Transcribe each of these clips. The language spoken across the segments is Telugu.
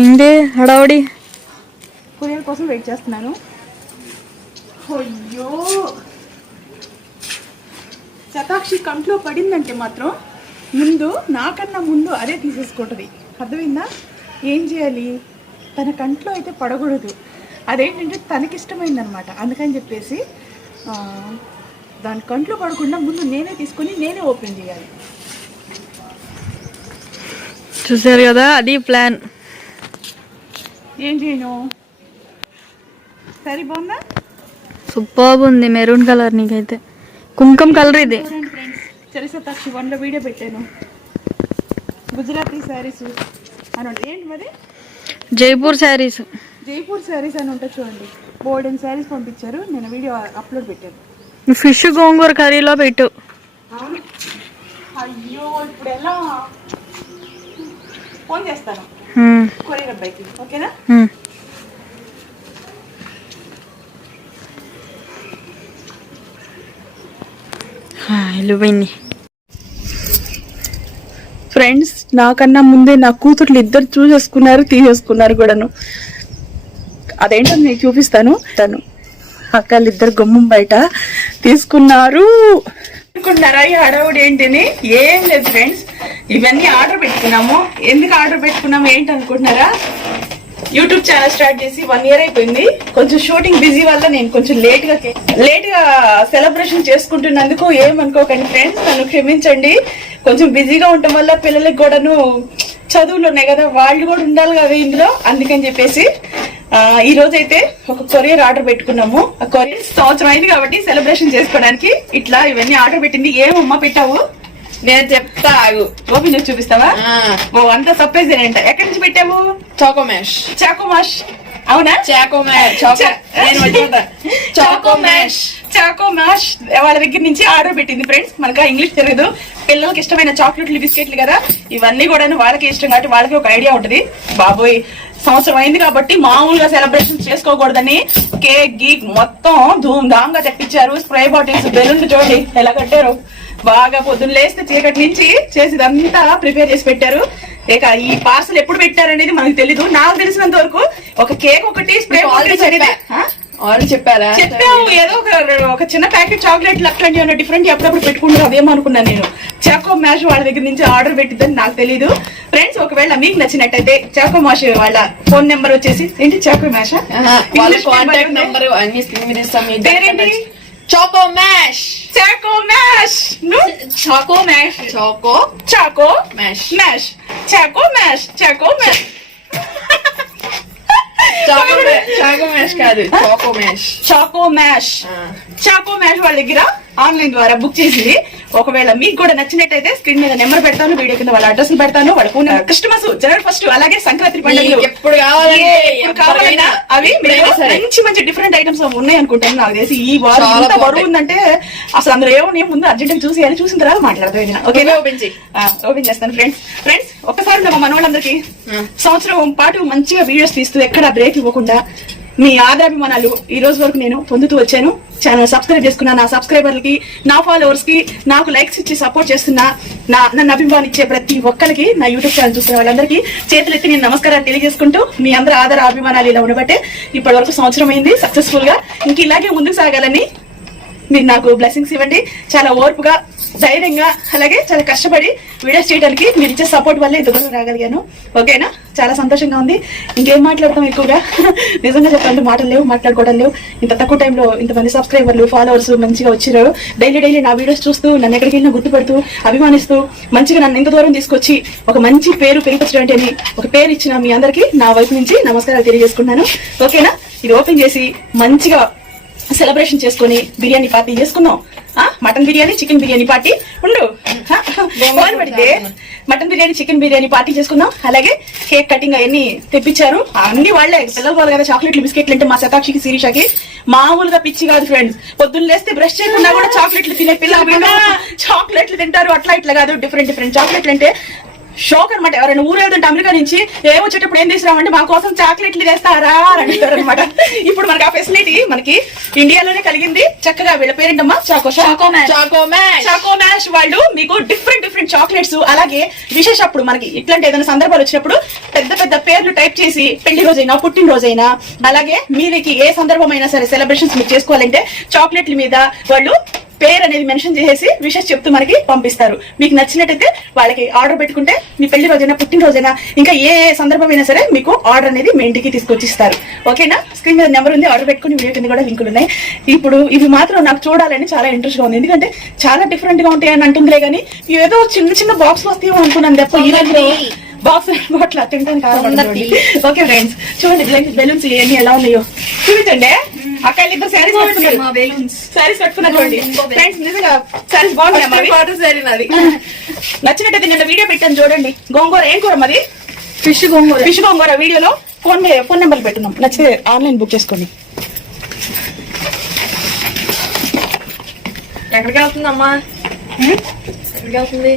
ఏంటి హడావుడి? కొరియర్ కోసం వెయిట్ చేస్తున్నాను. అయ్యో శతాక్షి కంట్లో పడిందంటే మాత్రం ముందు నాకన్నా ముందు అదే తీసేసుకుంటుంది. అర్థమైందా? ఏం చేయాలి? తన కంట్లో అయితే పడకూడదు. అదేంటంటే తనకిష్టమైందనమాట. అందుకని చెప్పేసి దాని కంట్లో పడకుండా ముందు నేనే తీసుకొని నేనే ఓపెన్ చేయాలి. చూసారు కదా, అది ప్లాన్. ఏం చేయను? సరే బాగుందా? సూపర్ ఉంది. Maroon colour. నీకైతే కుంకుమ కలర్ ఇది. ఫ్రెండ్స్, చరిశతాక్షి 1లో వీడియో పెట్టాను. గుజరాతీ శారీస్ అని ఉంటాయి. ఏంటి మరి? జైపూర్ శారీస్. జైపూర్ శారీస్ అని ఉంటాయి చూడండి. గోల్డెన్ శారీస్ పంపించారు. నేను వీడియో అప్లోడ్ పెట్టాను. ఫిష్ గోంగూర కర్రీలో పెట్టు. అయ్యో ఇప్పుడు ఎలా? ఫోన్ చేస్తాను కొరియర్ అబ్బాయికి. ఓకేనా? వెళ్ళిపోయింది. ఫ్రెండ్స్, నాకన్నా ముందే నా కూతుర్లు ఇద్దరు చూసేసుకున్నారు, తీసేసుకున్నారు కూడాను. అదేంటో నేను చూపిస్తాను. తను అక్కలు ఇద్దరు గుమ్మం బయట తీసుకున్నారు. అనుకుంటున్నారా ఈ హడావుడి ఏంటిని? ఏం లేదు ఫ్రెండ్స్, ఇవన్నీ ఆర్డర్ పెట్టుకున్నాము. ఎందుకు ఆర్డర్ పెట్టుకున్నాము ఏంటి అనుకుంటున్నారా? యూట్యూబ్ ఛానల్ స్టార్ట్ చేసి 1 year అయిపోయింది. కొంచెం షూటింగ్ బిజీ వల్ల నేను కొంచెం లేట్ గా సెలబ్రేషన్ చేసుకుంటున్నందుకు ఏమనుకోకండి ఫ్రెండ్స్, నన్ను క్షమించండి. కొంచెం బిజీగా ఉండటం వల్ల పిల్లలకి కూడాను చదువులు ఉన్నాయి కదా, వాళ్ళు కూడా ఉండాలి కదా ఇందులో. అందుకని చెప్పేసి ఈ రోజు అయితే ఒక కొరియర్ ఆర్డర్ పెట్టుకున్నాము. ఆ కొరియర్ సంవత్సరం అయింది కాబట్టి సెలబ్రేషన్ చేసుకోవడానికి ఇట్లా ఇవన్నీ ఆర్డర్ పెట్టింది. ఏమమ్మా పెట్టావు? నేను చెప్తా, ఆగు. ఓపెన్ చేసి చూపిస్తావా? ఓ అంత సర్ప్రైజ్ ఏంట. ఎక్కడి నుంచి పెట్టావు? చాకోమాష్. చాకోమాష్ అవునా? చాకోమాష్ వాళ్ళ దగ్గర నుంచి ఆర్డర్ పెట్టింది ఫ్రెండ్స్. మనకు ఇంగ్లీష్ తెలియదు. పిల్లలకి ఇష్టమైన చాక్లెట్లు, బిస్కెట్లు కదా ఇవన్నీ కూడా. వాళ్ళకి ఇష్టం కాబట్టి వాళ్ళకి ఒక ఐడియా ఉంటుంది. బాబోయ్, సంవత్సరం అయింది కాబట్టి మామూలుగా సెలబ్రేషన్ చేసుకోకూడదని కేక్ గీక్ మొత్తం ధూమ్ ధామ్ గా తెప్పించారు. స్ప్రే బాటిల్స్, బెలూన్లు చూడండి ఎలా కట్టారు. బాగా పొద్దున్న లేస్తే చీకటి నుంచి చేసేదంతా ప్రిపేర్ చేసి పెట్టారు. ఇక ఈ పార్సల్ ఎప్పుడు పెట్టారనేది మనకు తెలీదు. నాకు తెలిసినంత వరకు ఒక కేక్ ఒకటి, స్ప్రే బాటిల్స్ అనేది చెప్పారా? చెప్పాము. ఏదో ఒక చిన్న ప్యాకెట్ చాక్లెట్లు అట్లాంటివి డిఫరెంట్ ఎప్పుడప్పుడు పెట్టుకుంటారు. అదేమనుకున్నాను నేను. చాకో మ్యాష్ వాళ్ళ దగ్గర నుంచి ఆర్డర్ పెట్టిద్దని నాకు తెలీదు ఫ్రెండ్స్. ఒకవేళ మీకు నచ్చినట్టయితే చాకో మ్యాష్ వాళ్ళ ఫోన్ నెంబర్ వచ్చేసి ఏంటి? చాకో మ్యాష్ కాంటాక్ట్ నెంబర్ అన్ని స్క్రీన్ మీద ఇస్తాం. పేరేంటి? Choco mash. Choco mash. Choco mash. Choco choco mash. Mash. Choco mash. Choco mash. Choco mash కాదు, choco mash. Choco mash. Choco mash వాళ్ళ దగ్గర ఆన్లైన్ ద్వారా బుక్ చేసింది. ఒకవేళ మీకు కూడా నచ్చినట్టయితే స్క్రీన్ మీద నెంబర్ పెడతాను, వీడియో కింద వాళ్ళ అడ్రస్ పెడతాను. వాళ్ళ ఫోన్ క్రిస్టమస్, జనవరి 1 అలాగే సంక్రాంతి పండుగలు ఎప్పుడు కావాలన్నా అవి మంచి మంచి డిఫరెంట్ ఐటమ్స్ ఉన్నాయి అనుకుంటాను. నాకు తెలిసి ఈ వారం ఎంత బరువు ఉందంటే అసలు అందరూ ఏమో ముందు అర్జెంట్ చూసి చూసిన తర్వాత మాట్లాడదు. ఓకేనా? ఓపెన్ చేస్తాను ఫ్రెండ్స్. ఒక్కసారి మా మనవాళ్ళందరికీ సంవత్సరం పాటు మంచిగా వీడియోస్ తీస్తూ ఎక్కడ బ్రేక్ ఇవ్వకుండా మీ ఆదరాభిమానాలు ఈ రోజు వరకు నేను పొందుతూ వచ్చాను. ఛానల్ సబ్స్క్రైబ్ చేసుకున్నా నా సబ్స్క్రైబర్లకి, నా ఫాలోవర్స్ కి, నాకు లైక్స్ ఇచ్చి సపోర్ట్ చేస్తున్నా నన్ను అభిమానించే ప్రతి ఒక్కరికి, నా యూట్యూబ్ ఛానల్ చూస్తున్న వాళ్ళందరికీ చేతులెత్తి నేను నమస్కారాలు తెలియజేసుకుంటూ, మీ అందరూ ఆదర అభిమానాలు ఇలా ఉండబట్టే ఇప్పటి వరకు సంవత్సరం అయింది సక్సెస్ఫుల్ గా. ఇంక ఇలాగే ముందుకు సాగాలని మీరు నాకు బ్లెస్సింగ్స్ ఇవ్వండి. చాలా ఓర్పుగా, ధైర్యంగా, అలాగే చాలా కష్టపడి వీడియోస్ చేయడానికి మీరు ఇచ్చే సపోర్ట్ వల్ల ఇంత దూరం రాగలిగాను. ఓకేనా? చాలా సంతోషంగా ఉంది. ఇంకేం మాట్లాడతాం ఎక్కువగా? నిజంగా చెప్పాలంటే మాటలు లేవు, మాట్లాడుకోవడం లేవు. ఇంత తక్కువ టైంలో ఇంతమంది సబ్స్క్రైబర్లు, ఫాలోవర్స్ మంచిగా వచ్చారు. డైలీ నా వీడియోస్ చూస్తూ నన్ను ఎక్కడికైనా గుర్తుపెడుతూ అభిమానిస్తూ మంచిగా నన్ను ఇంత దూరం తీసుకొచ్చి ఒక మంచి పేరు పెరిపించడానికి అని ఒక పేరు ఇచ్చిన మీ అందరికీ నా వైపు నుంచి నమస్కారాలు తెలియజేసుకున్నాను. ఓకేనా? ఇది ఓపెన్ చేసి మంచిగా సెలబ్రేషన్ చేసుకుని బిర్యానీ పార్టీ చేసుకున్నాం. Mutton biryani, chicken biryani party ఉండు పడితే mutton biryani, chicken biryani party చేసుకున్నాం. అలాగే కేక్ కటింగ్ అవన్నీ తెప్పించారు. అన్ని వాళ్ళే. పిల్లలు వాళ్ళు కదా చాక్లెట్లు, బిస్కెట్లు అంటే మా శతాక్షికి, శిరీషకి మామూలుగా పిచ్చి కాదు ఫ్రెండ్స్. పొద్దున్న లేస్తే బ్రష్ చేయకుండా కూడా చాక్లెట్లు తినే పిల్లలు చాక్లెట్లు తింటారు. అట్లా ఇట్లా కాదు, డిఫరెంట్ చాక్లెట్లు అంటే షాక్ అనమాట. ఎవరైనా ఊరు వెళ్తుంటే అమెరికా నుంచి ఏమొచ్చేటప్పుడు ఏం తీసుకురామంటే మా కోసం చాక్లెట్లు తెస్తారా అని అడుగుతారు అనమాట. ఇప్పుడు మనకి ఆ ఫెసిలిటీ మనకి ఇండియాలోనే కలిగింది. చక్కగా వీళ్ళ పేరేంటమ్మా? చాకో మ్యాష్ వాళ్ళు మీకు డిఫరెంట్ చాక్లెట్స్, అలాగే విశేషప్పుడు మనకి ఇట్లాంటి ఏదైనా సందర్భాలు వచ్చినప్పుడు పెద్ద పెద్ద పేర్లు టైప్ చేసి పెళ్లి రోజైనా పుట్టినరోజైనా అలాగే మీదికి ఏ సందర్భమైనా సరే సెలబ్రేషన్స్ మీరు చేసుకోవాలంటే చాక్లెట్ల మీద వాళ్ళు పేరు అనేది మెన్షన్ చేసేసి విషెస్ చెప్తూ మనకి పంపిస్తారు. మీకు నచ్చినట్టయితే వాళ్ళకి ఆర్డర్ పెట్టుకుంటే మీ పెళ్లి రోజైనా పుట్టినరోజైనా ఇంకా ఏ సందర్భమైనా సరే మీకు ఆర్డర్ అనేది మీ ఇంటికి తీసుకొచ్చి ఇస్తారు. ఓకేనా? స్క్రీన్ మీద నెంబర్ ఉంది, ఆర్డర్ పెట్టుకుని వీడియో కింద కూడా లింకులు ఉన్నాయి. ఇప్పుడు ఇవి మాత్రం నాకు చూడాలని చాలా ఇంట్రెస్ట్ గా ఉంది, ఎందుకంటే చాలా డిఫరెంట్ గా ఉంటాయి అని అంటుందిలే కానీ ఏదో చిన్న చిన్న బాక్స్ వస్తాయేమో అనుకున్నాను తప్ప ఈ రోజు బాక్స్ అట్లా తింటానికి ఆడబడుతుంది. ఓకే ఫ్రెండ్స్, చూడండి బెలూన్స్ ఏమి ఎలా ఉన్నాయో చూపించండి. అక్కడ ఇద్దరు శారీస్ కట్టుకున్నారు చూడండి ఫ్రెండ్స్. నిజంగా శారీస్ బాగున్నాయి. నచ్చినట్టయితే నిన్న వీడియో పెట్టాను చూడండి. గోంగూర ఏం కూర మరి? ఫిష్ గోంగూర వీడియోలో ఫోన్ నెంబర్లు పెట్టున్నాం. నచ్చితే ఆన్లైన్ బుక్ చేసుకోండి. ఎక్కడికి వెళ్తుందమ్మా? ఎక్కడికి వెళ్తుంది?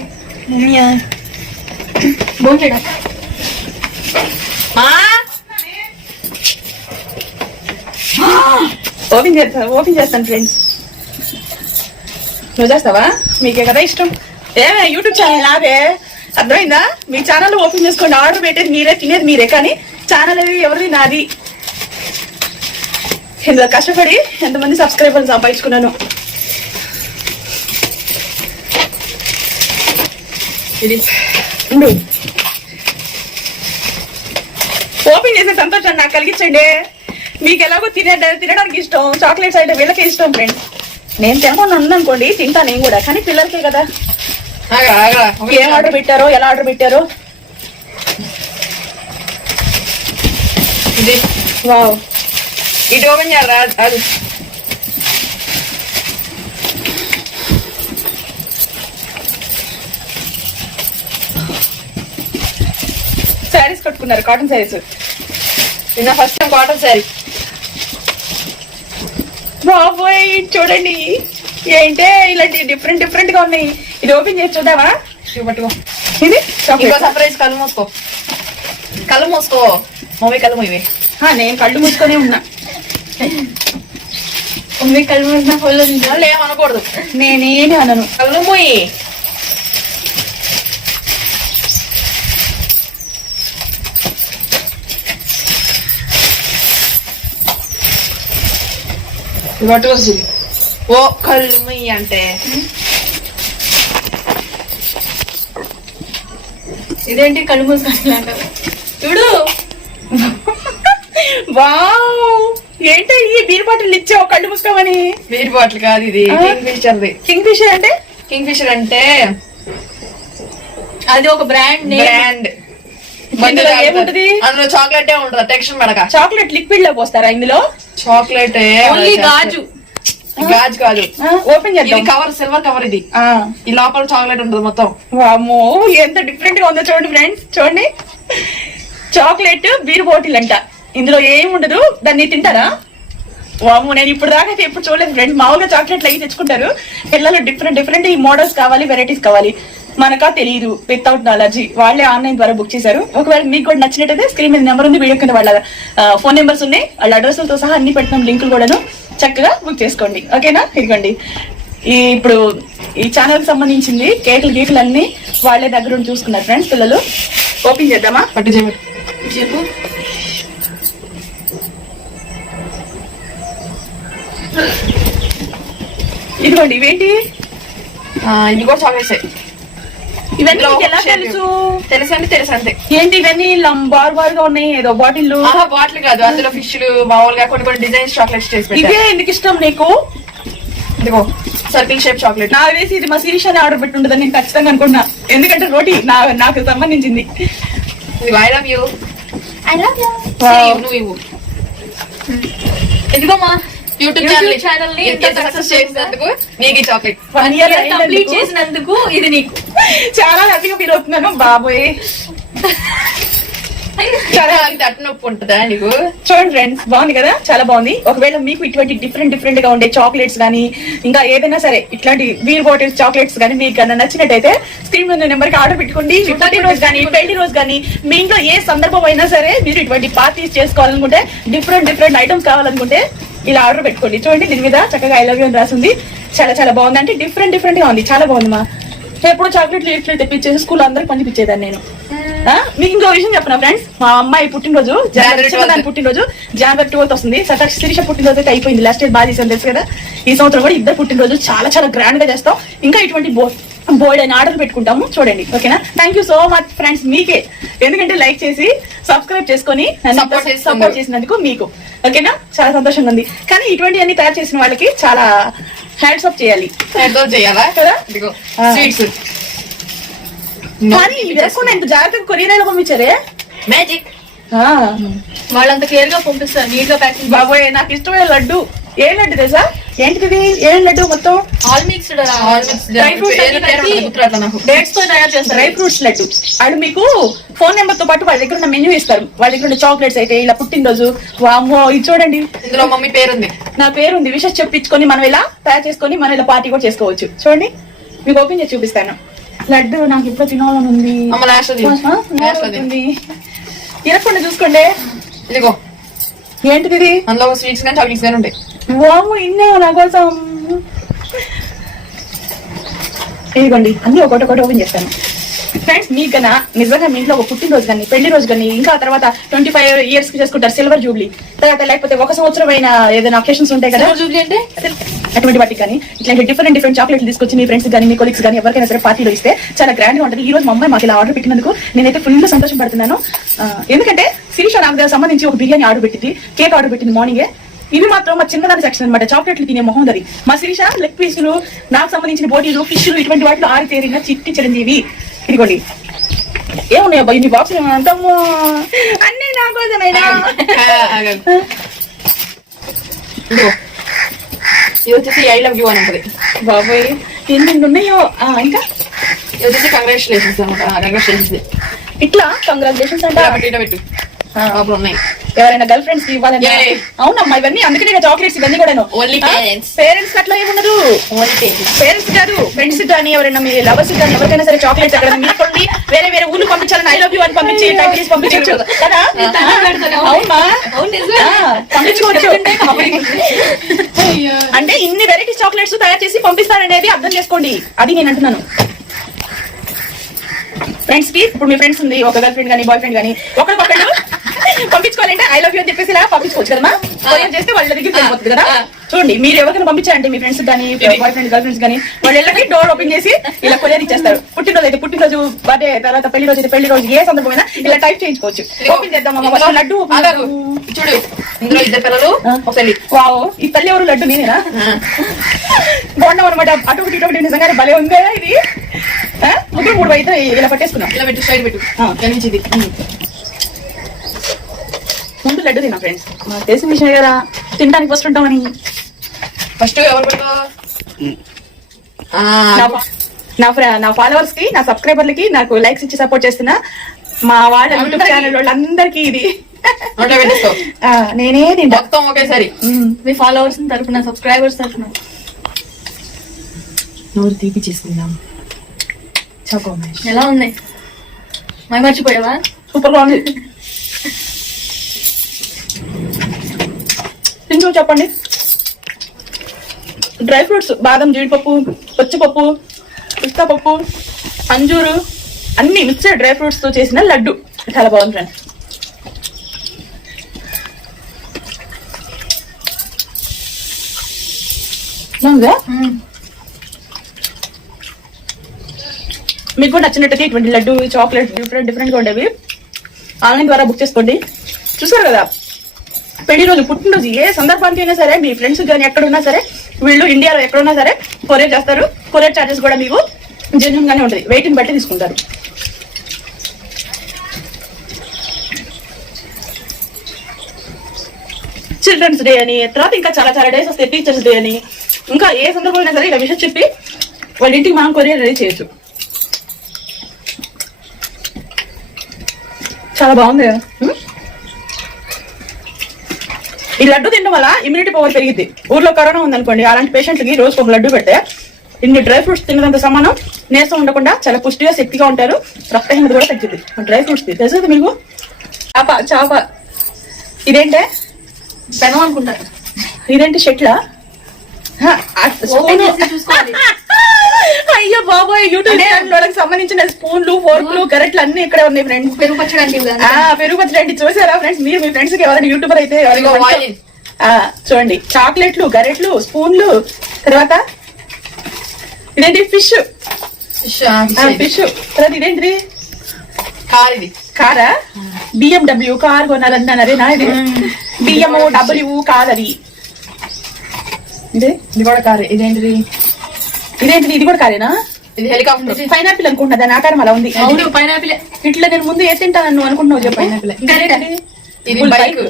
ఓపెన్ చేస్తాను ఫ్రెండ్స్. నువ్వు చేస్తావా? మీకే కదా ఇష్టం. ఏమే యూట్యూబ్ ఛానల్ నాదే, అర్థమైందా? మీ ఛానల్ ఓపెన్ చేసుకోండి. ఆర్డర్ పెట్టేది మీరే, తినేది మీరే, కానీ ఛానల్ అది ఎవరిది? నాది. ఇందులో కష్టపడి ఎంతమంది సబ్స్క్రైబర్లు సంపాదించుకున్నాను. ఇది ఓపెన్ చేసే సంతోషాన్ని నాకు కలిగించండి. మీకు ఎలాగో తినడానికి ఇష్టం, చాక్లెట్స్ అయితే వీళ్ళకే ఇష్టం ఫ్రెండ్స్. నేను తినకుండా ఉందనుకోండి, తింటా నేను కూడా, కానీ పిల్లలకే కదా. ఏం ఆర్డర్ పెట్టారో, ఎలా ఆర్డర్ పెట్టారో. ఇది వావ్, ఇది ఓపెన్ చేయాలి. అది శారీస్ కట్టుకున్నారు, కాటన్ శారీస్. నిన్న ఫస్ట్ టైం కాటన్ శారీ. బాబోయ్ చూడండి, ఏంటే ఇలాంటి డిఫరెంట్ గా ఉన్నాయి. ఇది ఓపెన్ చేసి చూద్దామా? పట్టుకో. ఇది ఇంకో సర్ప్రైజ్. కళ్ళు మూసుకో మమ్మీ, కళ్ళు మూవి. నేను కళ్ళు మూసుకొని ఉన్నా. మమ్మీ కళ్ళు మూసిన ఫోన్లో ఏమనకూడదు. నేనేమి అనను. కళ్ళు మూయి. ఓ కళ్ళు మూయి అంటే ఇదేంటి కళ్ళు మూసుకుంటా చూడు. వావ్, ఏంటి ఈ బీర్ బాటిల్ ఇచ్చావు కళ్ళు మూసుకోమని? బీర్ బాటిల్ కాదు, ఇది కింగ్ ఫిషర్. కింగ్ ఫిషర్ అంటే అది ఒక బ్రాండ్. ఇందులో ఏముంటది? అందులో చాక్లెట్ ఉంటుంది. టెక్స్చర్ పడక చాక్లెట్ లిక్విడ్ లో పోస్తారా ఇందులో? చాక్లెట్ గాజు కాదు. ఓపెన్ చేద్దాం. Cover, silver cover. ఇది ఈ లోపల చాక్లెట్ ఉంటుంది మొత్తం. వామ్మో, ఎంత డిఫరెంట్ గా ఉందో చూడండి ఫ్రెండ్స్. చూడండి, చాక్లెట్ బీర్ బాటిల్ అంట. ఇందులో ఏమి ఉండదు. దాన్ని తింటారా? వాము, నేను ఇప్పుడు దాకా అయితే ఎప్పుడు చూడలేదు ఫ్రెండ్స్. మామూలుగా చాక్లెట్లు అవి తెచ్చుకుంటారు పిల్లలు. డిఫరెంట్ ఈ మోడల్స్ కావాలి, వెరైటీస్ కావాలి. మనకా తెలియదు, వితౌట్ నాలెడ్జీ. వాళ్ళే ఆన్లైన్ ద్వారా బుక్ చేశారు. ఒకవేళ మీకు కూడా నచ్చినట్టయితే స్క్రీన్ మీద నెంబర్ ఉంది, వీడియో కింద వాళ్ళ ఫోన్ నెంబర్స్ ఉన్నాయి, వాళ్ళ అడ్రస్లతో సహా అన్ని పెట్టినాం, లింకులు కూడాను. చక్కగా బుక్ చేసుకోండి. ఓకేనా? ఇదిగోండి, ఇప్పుడు ఈ ఛానల్ కి సంబంధించింది కేకులు అన్ని వాళ్ళే దగ్గర ఉండి చూసుకున్నారు ఫ్రెండ్స్. పిల్లలు ఓపెన్ చేద్దామా? పట్టు చెప్పు. ఇదిగోండి, ఇవేంటి? ఇది కూడా చాక్లెట్స్. ఇవన్నీ మీకు ఎలా తెలుసు? తెలుసు అంతే. ఏంటి ఇవన్నీ బారుగా ఉన్నాయి? ఏదో బాటిల్. బాటిల్ కాదు, అందులో ఫిష్లు మామూలుగా కొన్ని డిజైన్స్ చాక్లెట్స్ చేసి పెట్టారు. ఇదే ఎందుకు ఇష్టం నీకు? ఇదిగో సర్కిల్ షేప్ చాక్లెట్. నాకు వేసి ఇది మా శిరీష్ అని ఆర్డర్ పెట్టుంటదని నేను ఖచ్చితంగా అనుకున్నా, ఎందుకంటే రోటీ నాకు సంబంధించింది. I love you. నువ్వు ఇవ్వు. ఎందుకమ్మా యూట్యూబ్ ఛానల్ ని సక్సెస్ చేసినందుకు నీకు ఈ చాక్లెట్. కంప్లీట్ చేసినందుకు ఇది నీకు. చాలా హ్యాపీగా ఫీల్ అవుతున్నాను బాబోయ్. చాలా అట్ట నొప్పి ఉంటుందా నీకు? చూడండి ఫ్రెండ్స్, బాగుంది కదా, చాలా బాగుంది. ఒకవేళ మీకు ఇటువంటి డిఫరెంట్ గా ఉండే చాక్లెట్స్ కానీ ఇంకా ఏదైనా సరే ఇట్లాంటి బీర్ బాటిల్స్ చాక్లెట్స్ కానీ మీకు కన్నా నచ్చినట్టయితే స్క్రీన్ మీద నెంబర్ కి ఆర్డర్ పెట్టుకోండి. పుట్టినరోజు కానీ పెళ్లి రోజు కానీ మీ ఇంట్లో ఏ సందర్భం అయినా సరే మీరు ఇటువంటి పార్టీస్ చేసుకోవాలనుకుంటే డిఫరెంట్ ఐటమ్స్ కావాలనుకుంటే ఇలా ఆర్డర్ పెట్టుకోండి. చూడండి దీని మీద చక్కగా ఐ లవ్ యూ అని రాసింది. చాలా బాగుంది, అంటే డిఫరెంట్ గా ఉంది, చాలా బాగుంది. మా ఎప్పుడు చాక్లెట్లు ఇట్లా తెప్పించేసి స్కూల్ అందరికి పంచిపించేదాన్ని నేను. మీకు ఇంకో విషయం చెప్పనా ఫ్రెండ్స్, మా అమ్మాయి పుట్టినరోజు జనవరి 12th వస్తుంది. శిరీష పుట్టినరోజు అయితే అయిపోయింది, లాస్ట్ ఇయర్ బాగా చేసాను తెలుసు కదా. ఈ సంవత్సరం కూడా ఇద్దరు పుట్టినరోజు చాలా గ్రాండ్ గా చేస్తాం. ఇంకా ఇటువంటి బోర్డ్ అని ఆర్డర్ పెట్టుకుంటాము, చూడండి. ఓకేనా? Thank you so much friends, మీకే. ఎందుకంటే లైక్ చేసి సబ్స్క్రైబ్ చేసుకొని సపోర్ట్ చేసినందుకు మీకు. ఓకేనా? చాలా సంతోషంగా ఉంది. కానీ ఇటువంటి అన్ని తయారు చేసిన వాళ్ళకి చాలా హ్యాండ్స్ ఆఫ్ చేయాలి కదా. స్వీట్స్ కానీ ఇంత జాగ్రత్తగా కొరియర్ పంపించారే, మ్యాజిక్. వాళ్ళంత కేర్ గా పంపిస్తారు, నీట్ గా ప్యాకింగ్. బాబోయ్, నాకు ఇష్టమైన లడ్డు. ఏ లడ్డు తెలుసా? ఏంటిది? ఏం లడ్డు? మొత్తం all mixed dry fruits dates తో తయారు చేస్తారు. Dry fruits laddu. అది మీకు ఫోన్ నెంబర్ తో పాటు వాళ్ళ దగ్గర ఉన్న మెన్యూ ఇస్తారు. వాళ్ళ దగ్గర ఉన్న చాక్లెట్స్ అయితే ఇలా పుట్టినరోజు. వామ్మో, ఇది చూడండి, ఇందులో మమ్మీ పేరుంది, నా పేరుంది. విషెస్ చెప్పించుకొని మనం ఇలా తయారు చేసుకొని మనం ఇలా పార్టీ కూడా చేసుకోవచ్చు. చూడండి, మీకు ఓపెన్ చేసి చూపిస్తాను. లడ్డు నాకు ఇప్పుడు తినాలని ఉంది. ఇరకుండా చూసుకోండి. ఇదిగో ఏంటిది ఇది? అందులో స్వీట్స్ కానీ చాక్లెట్స్ కానీ ఉంటాయి. వాము, ఇన్నా నా కోసం. ఇదిగోండి, అన్ని ఒకటి ఓపెన్ చేస్తాను. ఫ్రెండ్స్, మీకు కన్నా నిజంగా మీ ఇంట్లో ఒక పుట్టినరోజు కానీ పెళ్లి రోజు కానీ ఇంకా తర్వాత 25 years కి చేసుకుంటారు సిల్వర్ జూబ్లీ, తర్వాత లేకపోతే 1 సంవత్సరం అయిన ఏదైనా అకేషన్స్ ఉంటాయి కదా, జూబ్లీ అంటే అటువంటి వాటికి కానీ ఇట్లాంటి డిఫరెంట్ చాక్లెట్లు తీసుకొచ్చి మీ ఫ్రెండ్స్ కానీ మీ కొలీగ్స్ కానీ ఎవరికైనా సరే పార్టీలో ఇస్తే చాలా గ్రాండ్ గా ఉంటుంది. ఈ రోజు మా అమ్మాయి మాకు ఇలా ఆర్డర్ పెట్టినందుకు నేనైతే ఫుల్ సంతోషం పడుతున్నాను. ఎందుకంటే శిరీష నాకు సంబంధించి ఒక బిర్యానీ ఆర్డర్ పెట్టింది, కేక్ ఆర్డర్ పెట్టింది మార్నింగే. ఇవి మాత్రం మా చిన్నదాని సెక్షన్ అనమాట, చాక్లెట్లు తినే మొహందరి. మా శిరీష లెగ్ పీసులు, నాకు సంబంధించిన బోటీలు, ఫిష్లు, ఇటువంటి వాటిలో ఆరితేరిన చిట్టి చిరంజీవి. ఇదిగోండి, ఏమున్నాయి అబ్బా ఇన్ని బాక్సులు అంటాము, అన్ని నా కోసమైనా. ఇది వచ్చేసి ఐ లవ్ యూ అని ఉంటుంది. బాబోయ్, ఎన్ని ఉన్నాయో. ఇంకా ఇది వచ్చేసి కంగ్రాచులేషన్స్ అనమాట. కంగ్రాచులేషన్స్ ఇట్లా కంగ్రాచులేషన్స్ అంటే పెట్టు ఉన్నాయి. ఎవరైనా గర్ల్ ఫ్రెండ్స్ కి ఇవ్వాలని. అవునమ్మా, ఇవన్నీ అందుకనే చాక్లెట్స్ ఇవన్నీ కూడా. పేరెంట్స్ అట్లా ఏమున్నదు, పేరెంట్స్ కాదు, ఫ్రెండ్స్ కానీ ఎవరైనా మీ లవర్స్ కానీ ఎవరికైనా సరే చాక్లెట్స్ ఎక్కడ మీరుకోండి వేరే ఊళ్ళు పంపించాలని ఐ లవ్ యూ అని పంపించి టైప్ చేసి పంపించవచ్చు కదా. అవునా, పంపించుకోవచ్చు. అంటే ఇన్ని వెరైటీస్ చాక్లెట్స్ తయారు చేసి పంపిస్తారనేది అర్థం చేసుకోండి, అది నేను అంటున్నాను. ఫ్రెండ్స్ కి ఇప్పుడు మీ ఫ్రెండ్స్ ఉంది, ఒక గర్ల్ ఫ్రెండ్ కానీ బాయ్ ఫ్రెండ్ కానీ ఒకరికొకళ్ళు పంపించుకోవాలంటే ఐ లవ్ యూ అని చెప్పేసి ఇలా పంపించుకోవచ్చు కదమ్మా. కొరియర్ చేస్తే వాళ్ళ దగ్గరికి వెళ్ళిపోతుంది కదా. చూడండి, మీరు ఎవరికైనా పంపించారంటే మీ ఫ్రెండ్స్ కానీ బాయ్ ఫ్రెండ్ గర్ల్ ఫ్రెండ్స్ కానీ వాళ్ళ ఇళ్ళకి డోర్ ఓపెన్ చేసి ఇలా కొరియర్ ఇచ్చేస్తారు. పుట్టినరోజు అయితే పుట్టినరోజు, బర్త్డే, తర్వాత పెళ్లి రోజు అయితే పెళ్లి రోజు, ఏ సందర్భమైనా ఇలా టైప్ చేయించుకోవచ్చు. ఓపెన్ చేద్దాం. లడ్డు చూడు, ఇందులో ఇద్దరు పిల్లలు. వావ్, ఈ తల్లి ఎవరు? లడ్డు నేనేనా? బాగున్నాం అనమాట. అటు ఇటు నిజంగానే భలే ఉందా ఇది. 3 అయితే ఇలా పట్టేసుకున్నాం. ఇలా పెట్టు, సైడ్ పెట్టు. కనిపించింది. ముందు లడ్డు తిన్నా ఫ్రెండ్స్, నాకు తెలిసిన విషయం కదా, తినడానికి ఫస్ట్ ఉంటామని. ఫస్ట్ ఎవరు పెట్టు? నా ఫాలోవర్స్ కి, నా సబ్స్క్రైబర్లకి, నాకు లైక్స్ ఇచ్చి సపోర్ట్ చేస్తున్న మా వాళ్ళ యూట్యూబ్ ఛానల్ వాళ్ళందరికీ ఇది నేనే తింటా మొత్తం ఒకేసారి. మీ ఫాలోవర్స్ తరపున, సబ్స్క్రైబర్స్ తరపున నోరు తీపి చేసుకుందాం. ఎలా ఉన్నాయి? మై మర్చిపోయావా? సూపర్ గా ఉంది. తింటూ చెప్పండి. డ్రై ఫ్రూట్స్, బాదం, జీడిపప్పు, పచ్చిపప్పు, పిస్తా పప్పు, అంజూరు అన్ని మిక్స్డ్ డ్రై ఫ్రూట్స్ తో చేసిన లడ్డు చాలా బాగుంది ఫ్రెండ్స్. మీకు కూడా నచ్చినట్టయితే ఇటువంటి లడ్డు, చాక్లెట్ డిఫరెంట్ గా ఉండేవి ఆన్లైన్ ద్వారా బుక్ చేసుకోండి. చూసారు కదా, పెళ్లి రోజు, పుట్టినరోజు, ఏ సందర్భానికి అయినా సరే మీ ఫ్రెండ్స్ కానీ ఎక్కడున్నా సరే, వీళ్ళు ఇండియాలో ఎక్కడున్నా సరే కొరియర్ చేస్తారు. కొరియర్ చార్జెస్ కూడా మీకు జెన్యూన్ గానే ఉంటుంది, వెయిట్ ని బట్టి తీసుకుంటారు. చిల్డ్రన్స్ డే అని, తర్వాత ఇంకా చాలా డేస్ వస్తాయి, టీచర్స్ డే అని, ఇంకా ఏ సందర్భం అయినా సరే ఇలా విషయం చెప్పి వాళ్ళ ఇంటికి మనం కొరియర్ రెడీ చేయొచ్చు. చాలా బాగుంది కదా. ఈ లడ్డు తినడం వల్ల ఇమ్యూనిటీ పవర్ పెరిగింది. ఊర్లో కరోనా ఉందనుకోండి, అలాంటి పేషెంట్కి రోజుకు ఒక లడ్డు పెడితే ఇన్ని డ్రై ఫ్రూట్స్ తినడంత సమానం. నీరసం ఉండకుండా చాలా పుష్టిగా శక్తిగా ఉంటారు. రక్తహీనత కూడా తగ్గింది డ్రై ఫ్రూట్స్ తెలుసు మీకు. చాప ఇదేంటే పెనం అనుకుంటా. ఇదేంటి షెట్లా? అయ్యో బాబోయ్, యూట్యూబ్ ఛానల్ సంబంధించిన స్పూన్లు, ఫోర్క్లు, గరెట్లు అన్ని ఇక్కడే ఉన్నాయి ఫ్రెండ్స్. పెరుగు పచ్చడి పెరుగు పచ్చడి చూసారా ఫ్రెండ్స్? మీరు మీ ఫ్రెండ్స్ కి ఎవరైనా యూట్యూబర్ అయితే చూడండి. చాక్లెట్లు, గరెట్లు, స్పూన్లు, తర్వాత ఇదేంటి ఫిష్. ఫిష్ తర్వాత ఇదేంటి కార్. కారా? BMW కార్ కొనాలన్నారేనా? ఇది BMW కాదది. ఇది కూడా కారే. ఇదేంటిది? ఇది కూడా కారేనా? ఇది హెలికాప్టర్. పైనాపిల్ అనుకుంటున్నా, దాని ఆకారం అలా ఉంది. పైనాపిల్. ఇట్లా నేను ముందు ఏ తింటాను నువ్వు అనుకుంటున్నావు చెప్పు. పైనాపిల్. ఇది బైక్.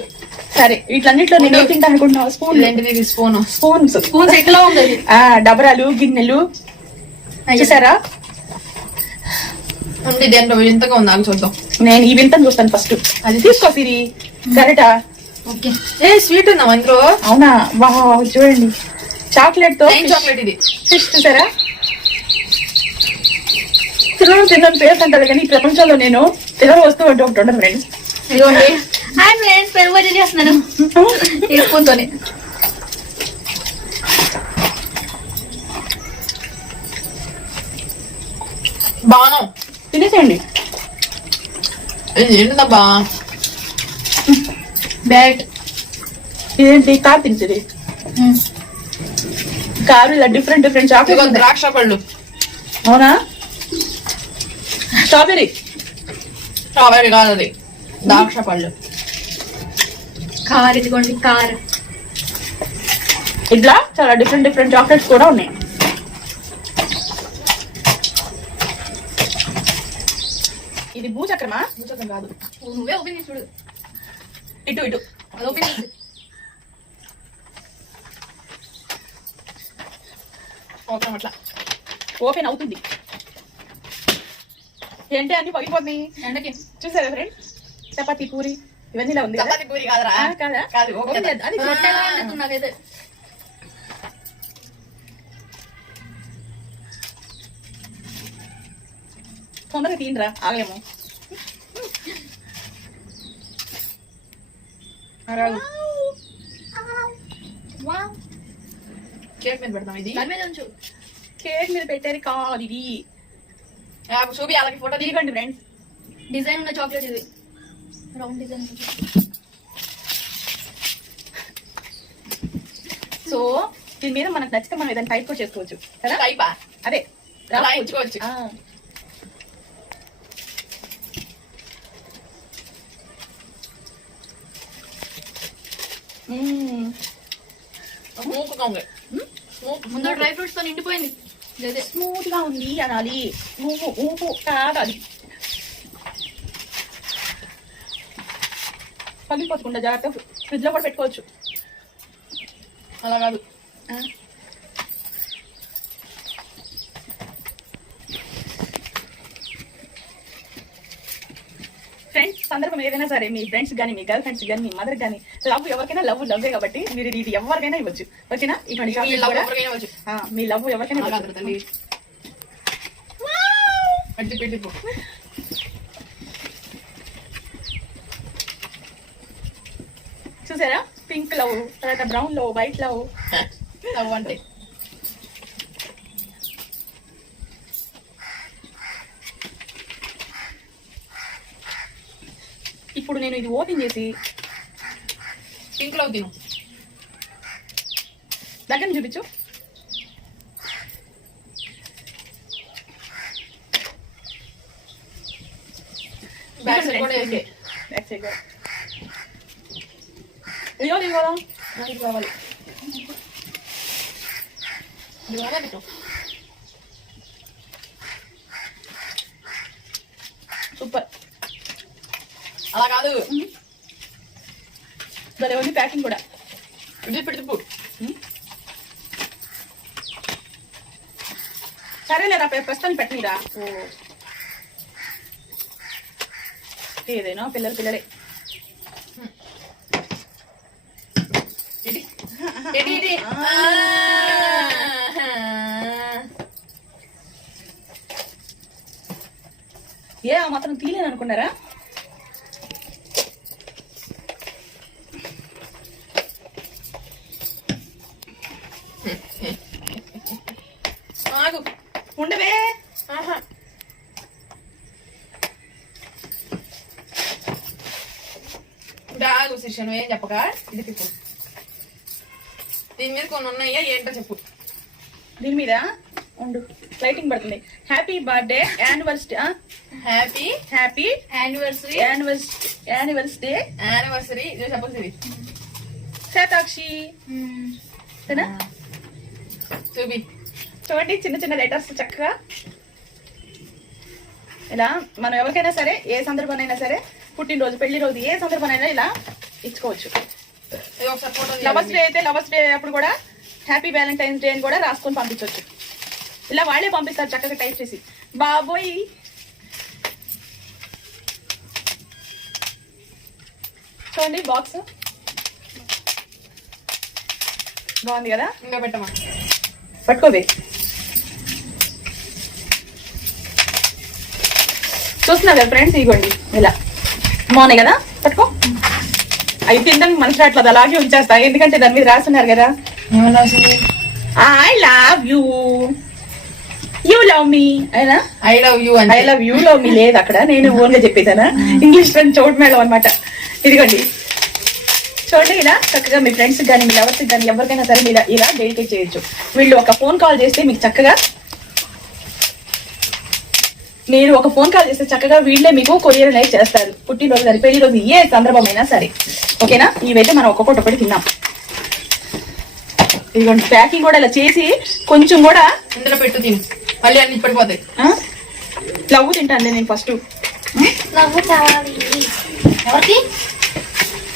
సరే, వీటిలన్నిట్లో నేను ఏ తింటాను అనుకుంటున్నావు? స్పూన్. స్పూన్స్ ఎట్లా ఉంది? డబరాలు, గిన్నెలు చూసారా? ఉంది దేంట్లో వింతగా ఉంది. నాకు చూద్దాం. నేను ఈ వింతను చూస్తాను ఫస్ట్. అది తీసుకో సిరి. గరిట. ఏ స్వీట్ ఉందా అందులో? అవునా? వాహ్, చూడండి. చాక్లెట్ తో చాక్లెట్. ఇది ఫిష్ చూసారా? తినని పేరు అంటారు కానీ ఈ ప్రపంచంలో నేను తినని వస్తువు అంటే ఒకటి ఉండదు ఫ్రెండ్స్. ఇదిగోండి. పెరుగు పచ్చడి చేస్తున్నాను ఈ స్పూన్ తోని. బాను తినేసేయండి. ఏంటబ్బా? బ్యాట్. ఇదేంటి? కార్ తినేసేది. కారు ఇలా డిఫరెంట్ చాక్లెట్. ద్రాక్ష పళ్ళు. అవునా? స్ట్రాబెర్రీ కాదు, అది ద్రాక్ష పళ్ళు. కార్. ఇదిగోండి కార్. ఇట్లా చాలా డిఫరెంట్ చాక్లెట్స్ కూడా ఉన్నాయి. ఇది భూచక్రమా? భూచక్రం కాదు. నువ్వే ఓపెన్ చేసి చూడు. ఇటు అది ఓపెన్ చేసి. అట్లా ఓపెన్ అవుతుంది. ఏంటి అన్ని పగిలిపోతుంది ఎండకి. చూసారా ఫ్రెండ్? చపాతీ, పూరి ఇవన్నీ ఇలా ఉంది కదా? చపాతీ పూరి కాదురా. కాదా? కాదు. అది నాకైతే తొందరగా తీయండిరా, ఆగలేము. కేక్ మీద పెడతాం. ఇది కేక్ మీద పెట్టేది కాదు ఇది. చూపి అలాగే ఫోటో తీయకండి ఫ్రెండ్స్. డిజైన్ ఉన్న చాక్లెట్ ఇది. Round design. సో దీని మీద మనకు నచ్చితే మనం ఏదైనా టైప్ కూడా చేసుకోవచ్చు కదా? టైపా? అదే రాయించుకోవచ్చు. ముందు డ్రై ఫ్రూట్స్ తో నిండిపోయింది. స్మూత్ గా ఉంది అనాలి. ఊపు కాదాలి. పగిలిపోకుండా జాగ్రత్త. ఫ్రిడ్జ్ లో కూడా పెట్టుకోవచ్చు. అలా కాదు. ఫ్రెండ్స్ సందర్భం ఏదైనా సరే, మీ ఫ్రెండ్స్ కానీ, మీ గర్ల్ ఫ్రెండ్స్ కానీ, మీ మదర్ కానీ, లవ్ ఎవరికైనా లవ్వే కాబట్టి మీరు ఇది ఎవరికైనా ఇవ్వచ్చు. ఓకేనా? ఇటువంటి మీ లవ్ ఎవరికైనా ఇవ్వచ్చు. చూసారా? పింక్ లవ్, తర్వాత brown love, white love. Love అంటే ఇప్పుడు నేను ఇది ఓపెన్ చేసి పింక్ లవ్ తిను. దగ్గర చూపించు. బ్యాక్ సైడ్ కూడా వేసే. బ్యాక్ సైడ్ కూడా ఇదిగో ఇదిగోదా? ఇది కావాలి. ఇది కావాలి. సూపర్. అలా కాదు, దాని ఉంది ప్యాకింగ్ కూడా. తిప్పు. సరేలేరా, ప్రస్తుతానికి పెట్టిరా. ఏదైనా పిల్లలే ఏ ఆ మాత్రం తీలేను అనుకున్నారా? ఉండవే. బాగు శిష్యను ఏం చెప్పక ఇది తిప్పు. దీని మీద కొన్ని ఉన్నాయా ఏంటో చెప్పు. దీని మీద ఉండు, లైటింగ్ పడుతుంది. Happy birthday anniversary. Happy happy anniversary anniversary anniversary ఇది చెప్పు. ఇది శతాక్షి చూపి. చూడండి చిన్న చిన్న లెటర్స్ చక్కగా ఇలా మనం ఎవరికైనా సరే ఏ సందర్భమైనా సరే, పుట్టినరోజు పెళ్లి రోజు ఏ సందర్భమైనా ఇలా ఇచ్చుకోవచ్చు. లవర్స్ డే అయితే లవర్స్ డే అప్పుడు కూడా హ్యాపీ వ్యాలంటైన్స్ డే అని కూడా రాసుకొని పంపించవచ్చు. ఇలా వాళ్ళే పంపిస్తారు చక్కగా టైప్ చేసి. బాబోయ్ చూడండి బాక్స్ బాగుంది కదా. ఇంకా పెట్టమా, పట్టుకోవే. చూస్తున్నారు కదా ఫ్రెండ్స్, ఇగోండి ఇలా బాగున్నాయి కదా. పట్టుకో. అవి తినడానికి మనసు రావట్లేదు, అలాగే ఉంచేస్తా ఎందుకంటే దాని మీద రాస్తున్నారు కదా. I love you, you love me అయినా I love you I love you love me లేదు అక్కడ, నేను ఓన్ గా చెప్పేసానా. ఇంగ్లీష్ ఫ్రెండ్ చోటు మేడం అనమాట. ఇదిగోండి చూడండి, ఇలా చక్కగా మీ ఫ్రెండ్స్ కానీ మీ లవర్స్ కానీ ఎవరికైనా సరే ఇలా డెడికేట్ చేయొచ్చు. వీళ్ళు ఒక ఫోన్ కాల్ చేస్తే మీకు చక్కగా, మీరు ఒక ఫోన్ కాల్ చేస్తే చక్కగా వీళ్ళే మీకు కొరియర్ అనేది చేస్తారు. పుట్టినరోజు కానీ పెళ్లి రోజు ఏ సందర్భమైనా సరే. ఓకేనా. ఇవైతే మనం ఒక్కొక్కటి తిన్నాం. ఇదిగోండి ప్యాకింగ్ కూడా ఇలా చేసి కొంచెం కూడా ఇందులో పెట్టు తిని, మళ్ళీ అన్ని పడిపోతాయి. లవ్వు తింటాను నేను ఫస్ట్.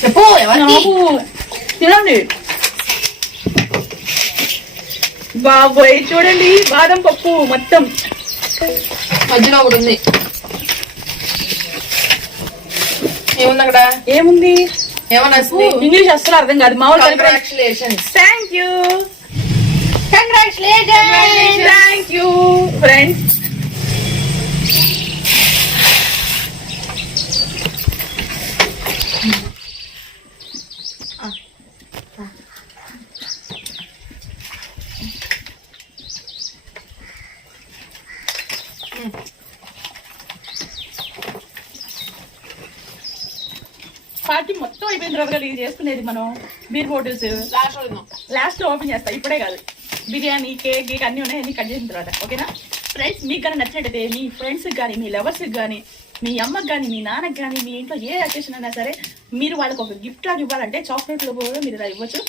చెప్పు తినండి. బాబోయ్ చూడండి, బాదం పప్పు మొత్తం మధ్యలో ఒకటి ఉంది. ఏముంది అక్కడ? ఏముంది ఏమన్నా ఇంగ్లీష్ అస్సలు అర్థం కాదు. మామూలు congratulations. Thank you thank you friends. Party మొత్తం అయిపోయిన తర్వాత ఇది చేసుకునేది మనం బీర్ బాటిల్స్ లాస్ట్ లో ఓపెన్ చేస్తా. ఇప్పుడే కాదు, బిర్యానీ కేక్ గీక్ అన్ని ఉన్నాయి, అన్ని కట్ చేసిన తర్వాత. ఓకేనా ఫ్రెండ్స్, మీకు కానీ నచ్చినట్టయితే మీ ఫ్రెండ్స్కి కానీ మీ లవర్స్కి కానీ మీ అమ్మకి కానీ మీ నాన్నకి కానీ మీ ఇంట్లో ఏ అకేషన్ అయినా సరే మీరు వాళ్ళకి ఒక గిఫ్ట్ లాగా ఇవ్వాలంటే చాక్లెట్లో కూడా మీరు ఇలా ఇవ్వచ్చు.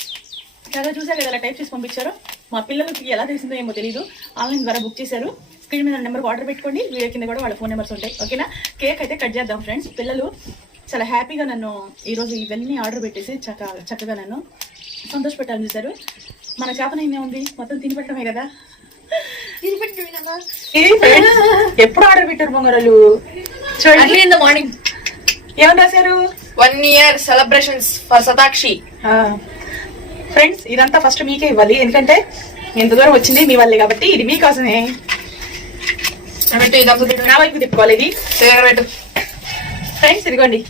కదా చూసారు కదా ఇలా టైప్ చేసి పంపించారు. మా పిల్లలకి ఎలా తెలిసిందో ఏమో తెలియదు, ఆన్లైన్ ద్వారా బుక్ చేశారు. స్క్రీన్ మీద నెంబర్కి ఆర్డర్ పెట్టుకోండి, వీడియో కింద కూడా వాళ్ళ ఫోన్ నెంబర్స్ ఉంటాయి. ఓకేనా. కేక్ అయితే కట్ చేద్దాం ఫ్రెండ్స్. పిల్లలు చాలా హ్యాపీగా నన్ను ఈరోజు ఇవన్నీ ఆర్డర్ పెట్టేసి చక్కగా నన్ను సంతోష పెట్టాలని చూశారు. మన చేతనైనా ఉంది, మొత్తం తిని పెట్టడమే కదా. ఎప్పుడు ఆర్డర్ పెట్టారు బొంగరాలు? చూడండి ఇన్ ద మార్నింగ్ ఏమని రాశారు? 1 year celebrations for Shatakshi. Friends ఇదంతా ఫస్ట్ మీకే ఇవ్వాలి, ఎందుకంటే ఎంత దూరం వచ్చింది మీ వల్లే కాబట్టి. ఇది మీకోసమే. నా వైపు తిప్పుకోవాలి. ఇది ఫ్రెండ్స్ ఇదిగోండి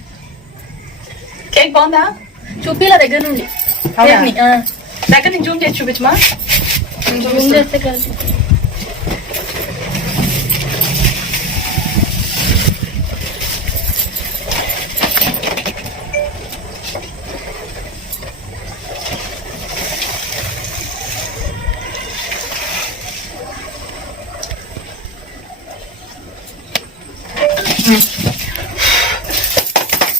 కేక్. బాగుందా? చూపిలా దగ్గర నుండి. దగ్గర నుంచి జూమ్ చేసి చూపించమా. చేస్తే కలిసి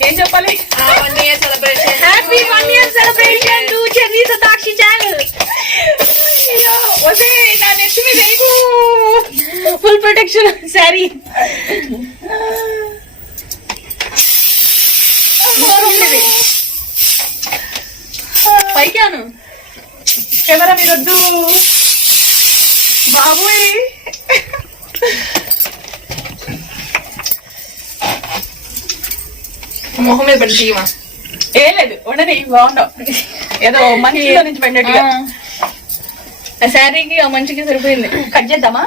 ఏం చెప్పాలి? 1 year celebration. Happy 1 year celebration to cherry Shatakshi channel. వసే నా నెత్తి మీద ఫుల్ ప్రొటెక్షన్ సారీ. పైకాను కెమెరా మీరొద్దు బాబోయ్. మొహం మీద పడి తీయమా. ఏం లేదు ఉండని, బాగుండవు, ఏదో మంచిలో నుంచి పడినట్టుగా. ఆ శారీకి ఆ మంచికి సరిపోయింది. కట్ చేద్దామా?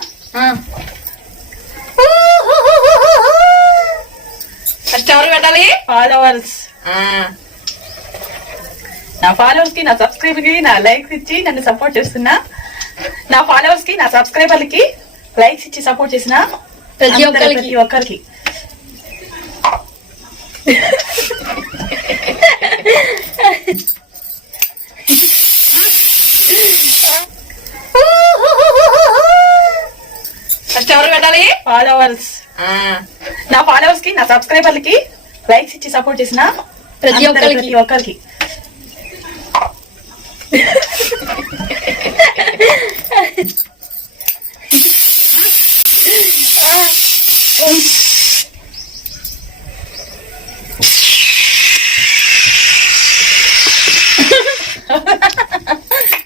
ఫస్ట్ ఎవరు పెట్టాలి? ఫాలోవర్స్. నా ఫాలోవర్స్ కి, నా సబ్స్క్రైబర్ కి, నా లైక్స్ ఇచ్చి నన్ను సపోర్ట్ చేస్తున్నా, నా ఫాలోవర్స్ కి, నా సబ్స్క్రైబర్లకి లైక్స్ ఇచ్చి సపోర్ట్ చేసిన ప్రతి ఒక్కరికి ఫస్ట్ ఎవరు పెట్టాలి? ఫాలోవర్స్. నా ఫాలోవర్స్ కి, నా సబ్స్క్రైబర్లకి లైక్స్ ఇచ్చి సపోర్ట్ చేసిన ప్రతి ఒక్కరికి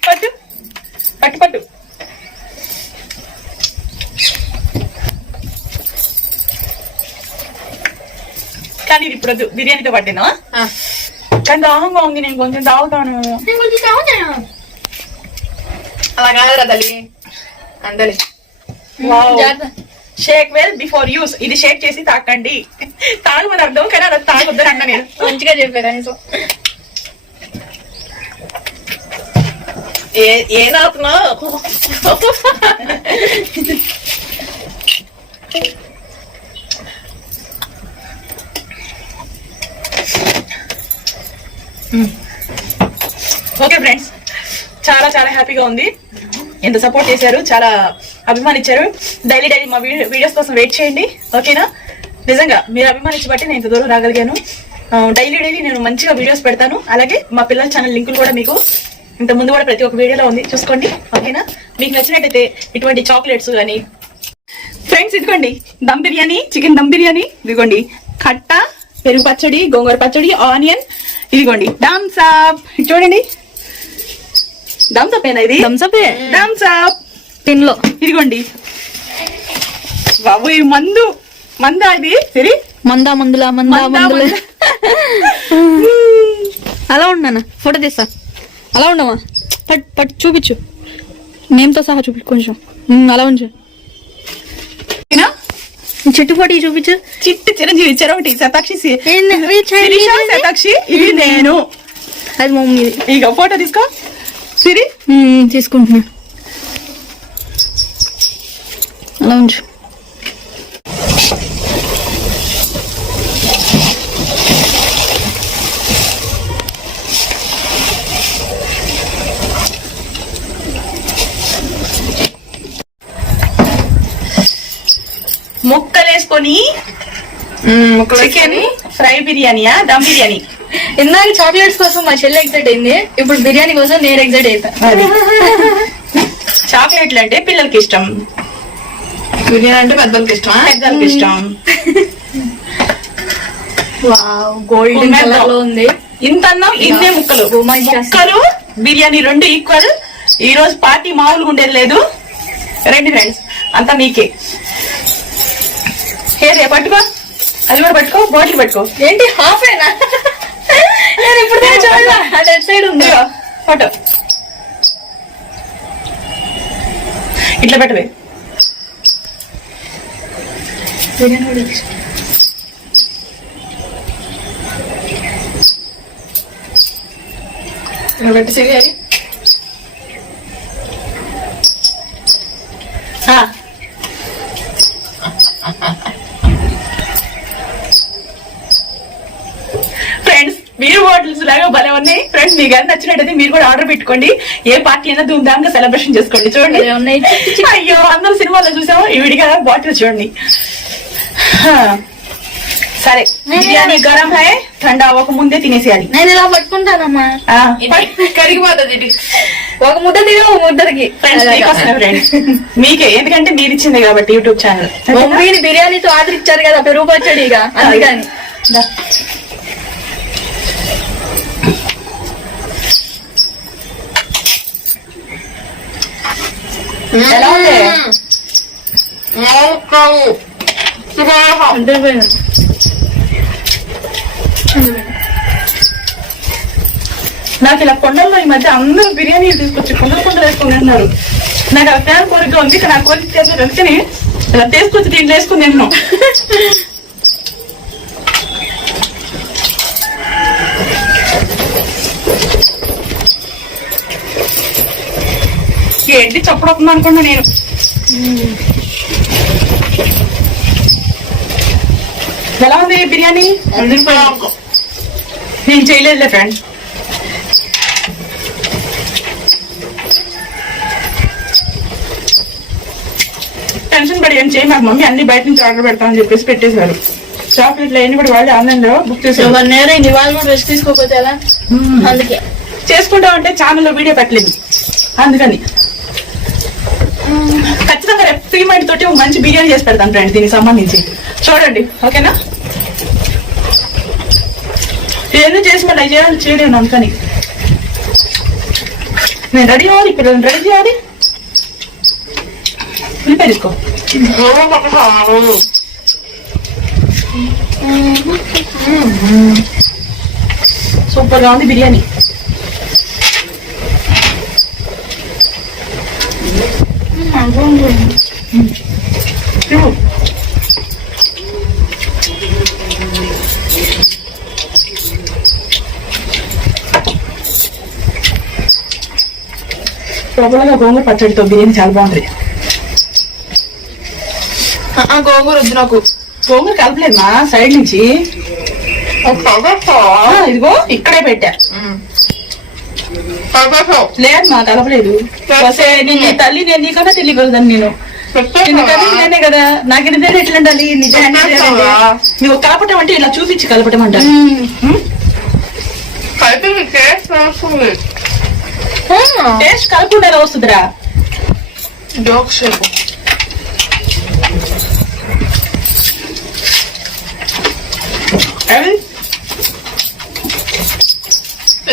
పట్టు పట్టు పట్టు. కానీ ఇది ఇప్పుడు వద్దు, బిర్యానీతో పట్టినా. కానీ దాహంగా ఉంది, నేను కొంచెం తాగుతాను. అలా కాదురా తల్లి, అందరి షేక్ వెల్ బిఫోర్ యూస్. ఇది షేక్ చేసి తాకండి. తాగమని అర్థం, కానీ అది తాగొద్దని అన్న నేను. మంచిగా చెప్పా కనీసం. ఏం అవుతున్నా? ఓకే ఫ్రెండ్స్, చాలా చాలా హ్యాపీగా ఉంది. ఎంత సపోర్ట్ చేశారు, చాలా అభిమానించారు. డైలీ డైలీ మా వీడియోస్ కోసం వెయిట్ చేయండి, ఓకేనా? నిజంగా మీరు అభిమానించి బట్టి నేను ఇంత దూరం రాగలిగాను. డైలీ డైలీ నేను మంచిగా వీడియోస్ పెడతాను. అలాగే మా పిల్లల ఛానల్ లింకులు కూడా మీకు ఇంత ముందు కూడా ప్రతి ఒక్క వీడియోలో ఉంది, చూసుకోండి, ఓకేనా? మీకు నచ్చినట్టయితే ఇటువంటి చాక్లెట్స్ కానీ. ఫ్రెండ్స్ ఇదిగోండి దమ్ బిర్యానీ, చికెన్ దమ్ బిర్యానీ. ఇదిగోండి కట్ట, పెరుగు పచ్చడి, గోంగూర పచ్చడి, ఆనియన్. ఇదిగోండి థమ్స్ అప్. చూడండి థమ్స్ అప్ ఏనా ఇది? థమ్స్ అప్ థమ్స్ అప్ టిన్ లో. ఇదిగోండి బాబు, ఈ మందా ఇది? సరే మందా మందులా అలా ఉన్నానా? ఫోటో తీస్తా. అలా ఉండమా? పట్టు చూపించు, నేమ్తో సహా చూపించు కొంచెం. అలా ఉంచు. చెట్టు ఫోటో చూపించు. చిట్టు చిరంజీవి చెరొకటి, శతాక్షి, ఏంది? శతాక్షి, ఇది నేను. అది మమ్మీ. ఇక ఫోటో తీసుకో సిరి. తీసుకుంటున్నా. అలా ఉంచు. ముక్కలేసుకొని చికెన్ ఫ్రై బిర్యానీయా, దమ్ బిర్యానీ? ఇందాక చాక్లెట్స్ కోసం మా చెల్లి ఎగ్జైట్ అయింది, ఇప్పుడు బిర్యానీ కోసం నేను ఎగ్జైట్ అవుతా. చాక్లెట్లు అంటే పిల్లలకి ఇష్టం, బిర్యానీ అంటే పెద్దలకి ఇష్టమా? పెద్దలకి ఇష్టం. గోల్డెన్ కలర్ లో ఉంది. ఇంత అన్నం ఇన్నే ముక్కలు. ముక్కలు బిర్యానీ రెండు ఈక్వల్. ఈ రోజు పార్టీ మామూలుగా ఉండేది లేదు. రండి ఫ్రెండ్స్, అంతా మీకే. హే పట్టుకో, అది కూడా పట్టుకో, బాటిల్ పట్టుకో. ఏంటి హాఫేనా? నేను ఇప్పుడు చూడలా, అది ఎట్ సైడ్ ఉంది. ఫోటో ఇట్లా పెట్టవే. పెట్టి చేయాలి. ఫ్రెండ్స్ మీరు బాటిల్స్ లాగా భలే ఉన్నాయి. ఫ్రెండ్స్ మీకు అది నచ్చినట్టయితే మీరు కూడా ఆర్డర్ పెట్టుకోండి. ఏ పార్టీ అయినా ధూమ్ధామ్ గా సెలబ్రేషన్ చేసుకోండి. చూడండి, అయ్యో అందరూ సినిమాలో చూసాము, ఈ విడిగా బాటిల్ చూడండి. సరే బిర్యానీ గరం హై, ఠండా అవ్వక ముందే తినేసేయాలి. నేను ఇలా పట్టుకుంటానమ్మా, కరిగిపోతుంది. ఒక ముద్ద తిన, ఒక ముద్దకి. ఫ్రెండ్స్ మీకే, ఎందుకంటే మీరు ఇచ్చింది కాబట్టి యూట్యూబ్ ఛానల్. మమ్మీని బిర్యానీతో ఆర్డర్ ఇచ్చారు కదా, పెరుగు పచ్చడి, ఇక అందుకని. ఎలా ఉంది? నాకు ఇలా కొండల్లో ఈ మధ్య అందరూ బిర్యానీ తీసుకొచ్చి కొండలు వేసుకుని తింటున్నారు. నాకు ఆ ఫ్యాన్ కోరిక ఉంది, నా కోరిక చేసిన అందుకని ఇలా తీసుకొచ్చి దీంట్లో వేసుకుని తింటున్నాం. ఏంటి చప్పుడవుతుంది అనుకున్నా నేను. ఎలా ఉంది బిర్యానీ? నేను చేయలేదులే ఫ్రెండ్స్. టెన్షన్ పడి ఏం చేయి, నాకు మమ్మీ అన్ని బయట నుంచి ఆర్డర్ పెడతామని చెప్పేసి పెట్టేశారు. చాక్లెట్లు అన్ని కూడా వాళ్ళు ఆన్లైన్ లో బుక్ చేశారు. 1 year అయింది, వాళ్ళు కూడా రెస్ట్ తీసుకోకపోతే ఎలా? అందుకే చేసుకుంటామంటే ఛానల్లో వీడియో పెట్టలేదు, అందుకని ఖచ్చితంగా రేపు ఫ్రీ మైండ్ తోటి ఒక మంచి బిర్యానీ చేసి పెడతాను ఫ్రెండ్ దీనికి సంబంధించి. చూడండి ఓకేనా? ఇవన్నీ చేసి మళ్ళీ అవి చేయలేను అందుకని నేను రెడీ అవ్వాలి, పిల్లల్ని రెడీ చేయాలి. ఉల్లిపాయ తీసుకో. సూపర్ గా ఉంది బిర్యానీ. లోపలగా గోంగూర పచ్చడితో బిర్యానీ చాలా బాగుంటుంది. గోంగూర వద్దు నాకు. గోంగూర కలపలేదు మా సైడ్ నుంచి. ఇదిగో ఇక్కడే పెట్టా. లేదు మా కలపలేదు. నీ తల్లి నేను నీకన్నా తెలియగలదని నేను నేనే కదా. నాకు ఇదే ఎట్లా ఉండాలి నిజాన్ని నువ్వు కలపటం అంటే ఇలా చూపించి కలపటం అంటారు. టేస్ట్ కలపకుండా ఎలా వస్తుందిరా? Joke shape.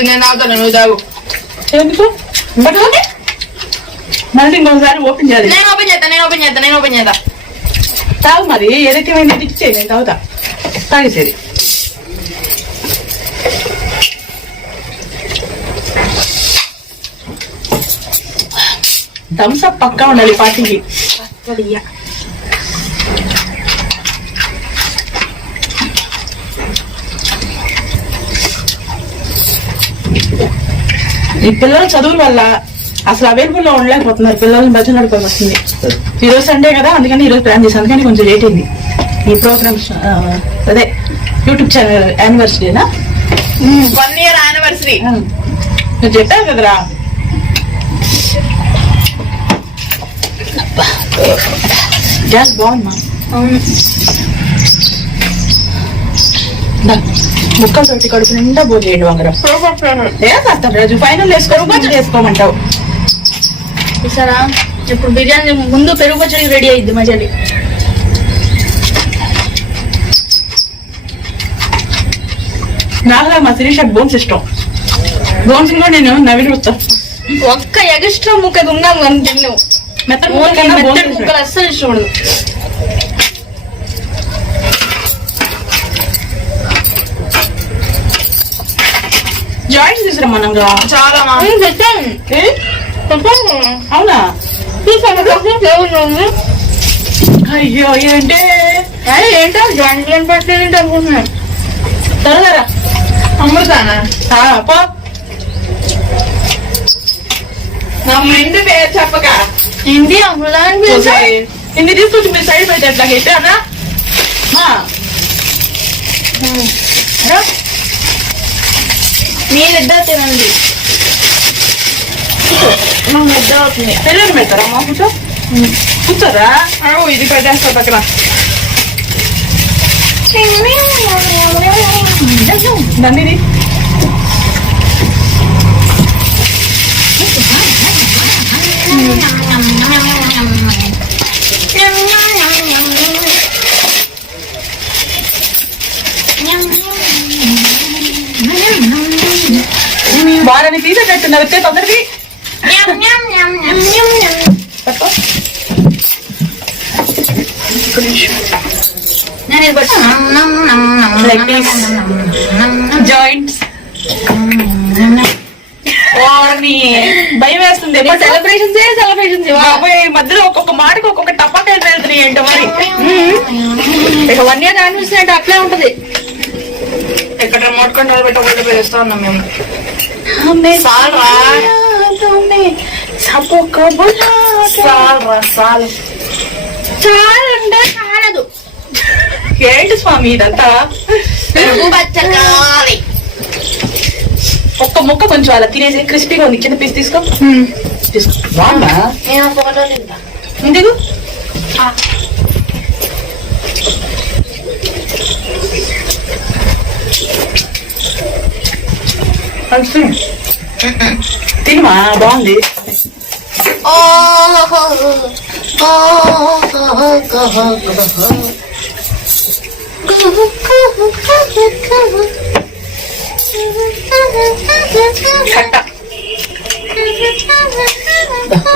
నేను అవుతాను, నువ్వు తాగు. ఎందుకు మళ్ళీ ఇంకొకసారి ఓపెన్ చేయాలి. నేను ఓపెన్ చేస్తా. తాగు మరి, ఏదైతే ఇచ్చే నేను తాగుతా. తాగేసేది థమ్స్ అప్ పక్కా ఉండాలి పార్టీకి. ఈ పిల్లల చదువుల వల్ల అసలు అవైలబుల్ లో ఉండలేకపోతున్నారు. పిల్లల్ని బజ్జ నడపాల్సి వస్తుంది. ఈరోజు సండే కదా, అందుకని ఈరోజు ప్లాన్ చేశాను. అందుకని కొంచెం లేట్ అయింది. ఈ ప్రోగ్రామ్స్ అదే యూట్యూబ్ ఛానల్ యానివర్సరీనా, 1 year యానివర్సరీ నువ్వు చెప్పావు కదరా. గ్యాస్ బాగుంది ముక్కలతోటి కడుపు నిండా బోల్ చేయండి వంగరం. ఏం చేస్తాం రాజు, ఫైనల్ వేసుకోమంటావు. చూసారా ఇప్పుడు బిర్యానీ ముందు పెరుగు పచ్చడి రెడీ అయ్యిద్ది మా చెల్లి. నాలుగా మా శిరీష బోన్స్ ఇష్టం. బోన్స్ కూడా నేను నవ్వి చూస్తా. ఒక్క ఎగస్ట్రా ముక్క ఉన్నాము అని తిన్నావు. మెత్తటి ముక్కలు అస్సలు ఇష్టం ఉండదు. జాయింట్స్ తీసుకురమ్మా. చాలా అవునా? అయ్యో ఏంటే ఏంటో జాయింట్ పట్టేది అనుకుంటున్నాను. త్వరగా అమ్ముతానా? నా ఫ్రెండ్ పేరు చెప్పక ఏంటి అమ్ముదాని ఇన్ని తీసుకొచ్చి మీరు సైడ్ పెడితే ఎట్లా పెట్టారా? మీరిద్దరు తినండి. ఇద్దరు అవుతుంది. పెళ్ళని పెడతారా మా కూర్చో కూర్చోరా? ఇది పెట్టేస్తా పక్కన. దాన్ని వారని తీసేటట్టున్నారు. తొందరకి నేను జాయింట్స్ వేస్తుంది సెలబ్రేషన్స్ బాబోయ్, ఈ మధ్యలో ఒక్కొక్క మాటకి ఒక్కొక్క టపాకాయలు వెళ్తున్నాయి ఏంటో మరి. ఇక 1 year యానివర్సరీ అంటే అట్లే ఉంటది. ఎక్కడ రిమోట్ కంట్రోల్ పెట్టకుండా పేరుస్తా ఉన్నాం మేము. సాల్రా సాల్ చాలంటే చాలదు. ఏంటి స్వామి ఇదంతా? ఒక్క ముక్క కొంచెం అలా తినేసి క్రిస్పీగా ఉంది, చిన్న పీస్ తీసుకో. తీసుకో, బాగుందా? ఇందుకు తినమా, బాగుంది. కట్ట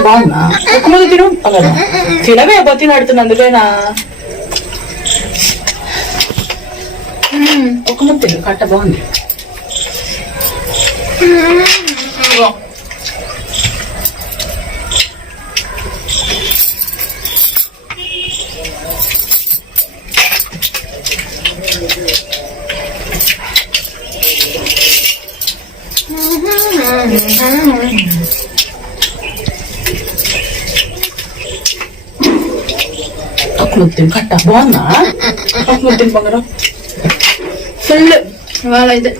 బాగుందా? ఒక ముందు తిను పగలరా, తినవే బతిని ఆడుతున్నా అందుకేనా. ఒక ముందు తిను, కట్ట బాగుంది. ఒక ముద్దు కట్ట బాగుందా? ఒక ముద్దు బంగారం ఫుల్ ఇవాళ అయితే.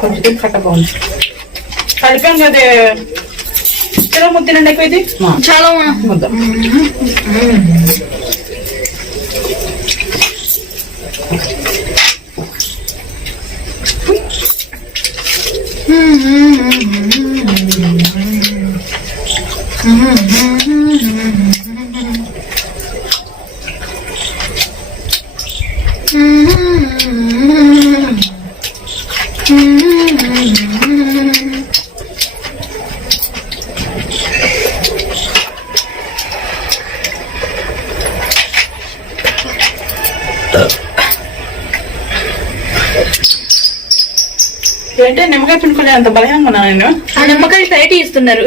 కొంచెం కట్ట బాగుంది. కలిపాం కదే, కిలో ముద్దినండి ఎక్కువ ఇది చాలా ముద్ద. ఏంటంటే నిమ్మకాయ పిండుకునే అంత బలహంగా ఉన్నా నేను. ఆ నిమ్మకాయ సైట్ ఇస్తున్నారు.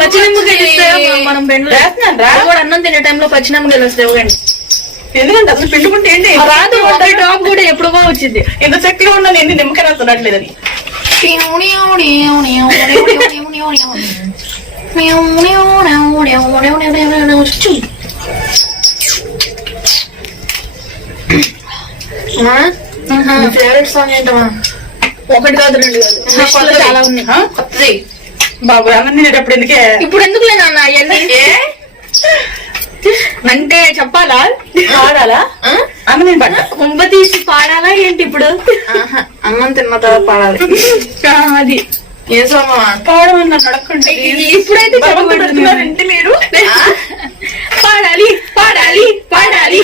పచ్చి నిమ్మకాయలు ఇస్తే మనం వేస్తున్నాను రా. కూడా అన్నం తినే టైంలో పచ్చి నిమ్మకాయలు వస్తే ఇవ్వండి. ఎందుకంటే అసలు పిండుకుంటే ఏంటి రాదు, టాప్ కూడా ఎప్పుడో వచ్చింది. ఇంత శక్తిగా ఉన్నాను, ఏంటి నిమ్మకాయ వస్తున్నట్లేదు అని. ఫేవరెట్ సాంగ్ ఏంటమ్మా? ఒకటి కాదు, 2 కాదు, లిస్ట్ లో చాలా ఉన్నాయి. కొత్తది బాబు అన్నం తినేటప్పుడు ఎందుకే? ఇప్పుడు ఎందుకు లేదన్న అవన్నీ అంటే చెప్పాలా? పాడాలా? అన్నం నేను పడ్డా కుంభ తీసి పాడాలా ఏంటి ఇప్పుడు? అన్నం తిన్న తర్వాత పాడాలి. అది ఏ సాంగ్ పాడమన్నా నడకండి. ఇప్పుడైతే పెడుతున్నారంటే మీరు పాడాలి పాడాలి పాడాలి.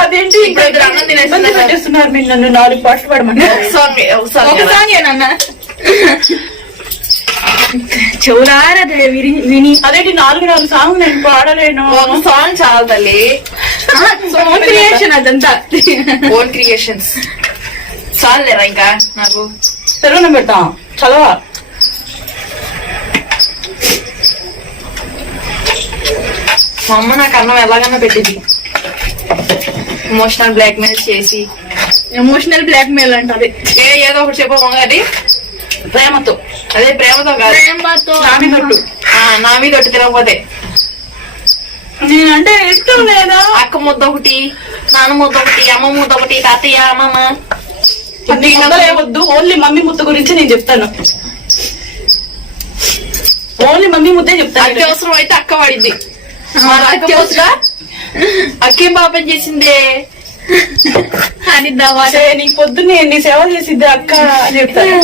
అదేంటి ఇప్పుడు అన్నం తినేస్తున్నారు. పెట్టేస్తున్నారు మీరు నన్ను 4 పాటలు పాడమన్నారు. సాంగ్ ఒక సాంగేనన్నా చెవులారా విని. అదేంటి 4 సాంగ్ నేను పాడలేను. ఒక సాంగ్ చాలా తల్లి. ఓన్ క్రియేషన్ అదంతా. ఓన్ క్రియేషన్స్ చాలేరా ఇంకా నాకు. తెలుగులో పెడతాం చదవా. మా అమ్మ నాకు అన్నం ఎలాగన్నా పెట్టింది. ఎమోషనల్ బ్లాక్ మెయిల్ చేసి. ఎమోషనల్ బ్లాక్ మెయిల్ అంటది. ఏదో ఒకటి చెప్పు అది ప్రేమతో. అదే ప్రేమతో కాదు, ప్రేమతో. నా మీద ఒట్టు తినకపోతే. నేనంటే ఇష్టం లేదా? అక్క ముద్ద ఒకటి, నాన్న ముద్ద ఒకటి, అమ్మ ముద్ద ఒకటి, తాతయ్య అమ్మమ్మ అన్ని వందలు ఏమొద్దు, ఓన్లీ మమ్మీ ముద్ద గురించి నేను చెప్తాను. ఓన్లీ మమ్మీ ముద్దే చెప్తాను. అత్యవసరం అయితే అక్క వాడింది. అత్యవసరం అక్కేం పాపం చేసిందే అని నీకు పొద్దున్నే ఎన్ని సేవలు చేసిద్ది అక్క అని చెప్తాను.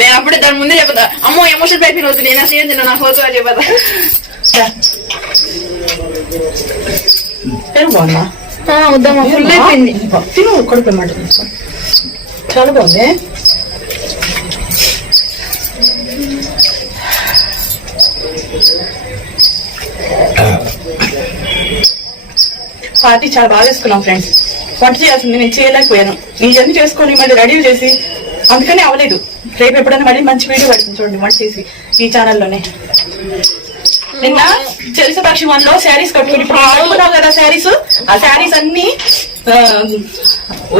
నేను అప్పుడే దాని ముందే చెప్తా, అమ్మో ఎమోషన్ అయిపోయిన వద్దు, నేను అసలు ఏం తిన్నా నాకు వద్దు అని చెప్పదా. బాగున్నా వద్దామా, ఫుల్ అయిపోయింది. తిను కొడుకోమాట, చాలా బాగుంది. పార్టీ చాలా బాగా చేసుకున్నాం ఫ్రెండ్స్. వంట చేయాల్సింది నేను చేయలేకపోయాను. ఇవన్నీ చేసుకొని మళ్ళీ రెడీ చేసి అందుకనే అవ్వలేదు. రేపు ఎప్పుడైనా మళ్ళీ మంచి వీడియో పడుతుంది చూడండి వంట చేసి ఈ ఛానల్లోనే. నిన్న చెరిసపక్షి వన్లో శారీస్ కట్టుకుని ఇప్పుడు ఆడుకున్నావు కదా శారీస్. ఆ శారీస్ అన్ని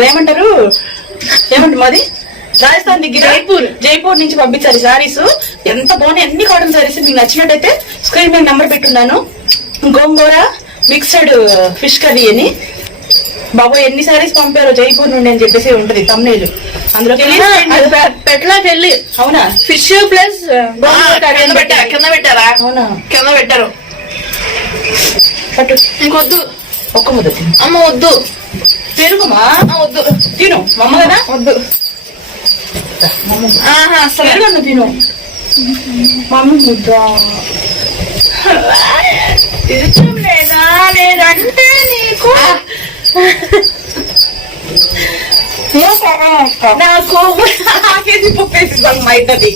ఏమంటారు మాది రాజస్థాన్ దగ్గర జైపూర్ నుంచి పంపించారు శారీస్. ఎంత బాగున్నాయి, అన్ని కాటన్ శారీస్. మీకు నచ్చినట్టయితే స్క్రీన్ మీద నెంబర్ పెట్టున్నాను. గోంగూర మిక్స్డ్ ఫిష్ కర్రీ అని బాబు ఎన్ని శారీస్ పంపారో జైపూర్ నుండి అని చెప్పేసి ఉంటది తమ్నేలు. అందులోకి పెట్టలాకి వెళ్ళి అవునా ఫిష్ ప్లస్ కింద పెట్టారా? అవునా కింద పెట్టారు. పట్టు ఇంకొద్దు, ఒక్క ముద్ద తిను. అమ్మ వద్దు, పెరుగుమా వద్దు తిను. మమ్మ కదా వద్దు. అసలు పెరుగన్న తిను. మమ్మీ ముద్ద ఇష్టం లేదా? లేదంటే నీకు నాకు ఆకేసి పుప్పేసి మైతది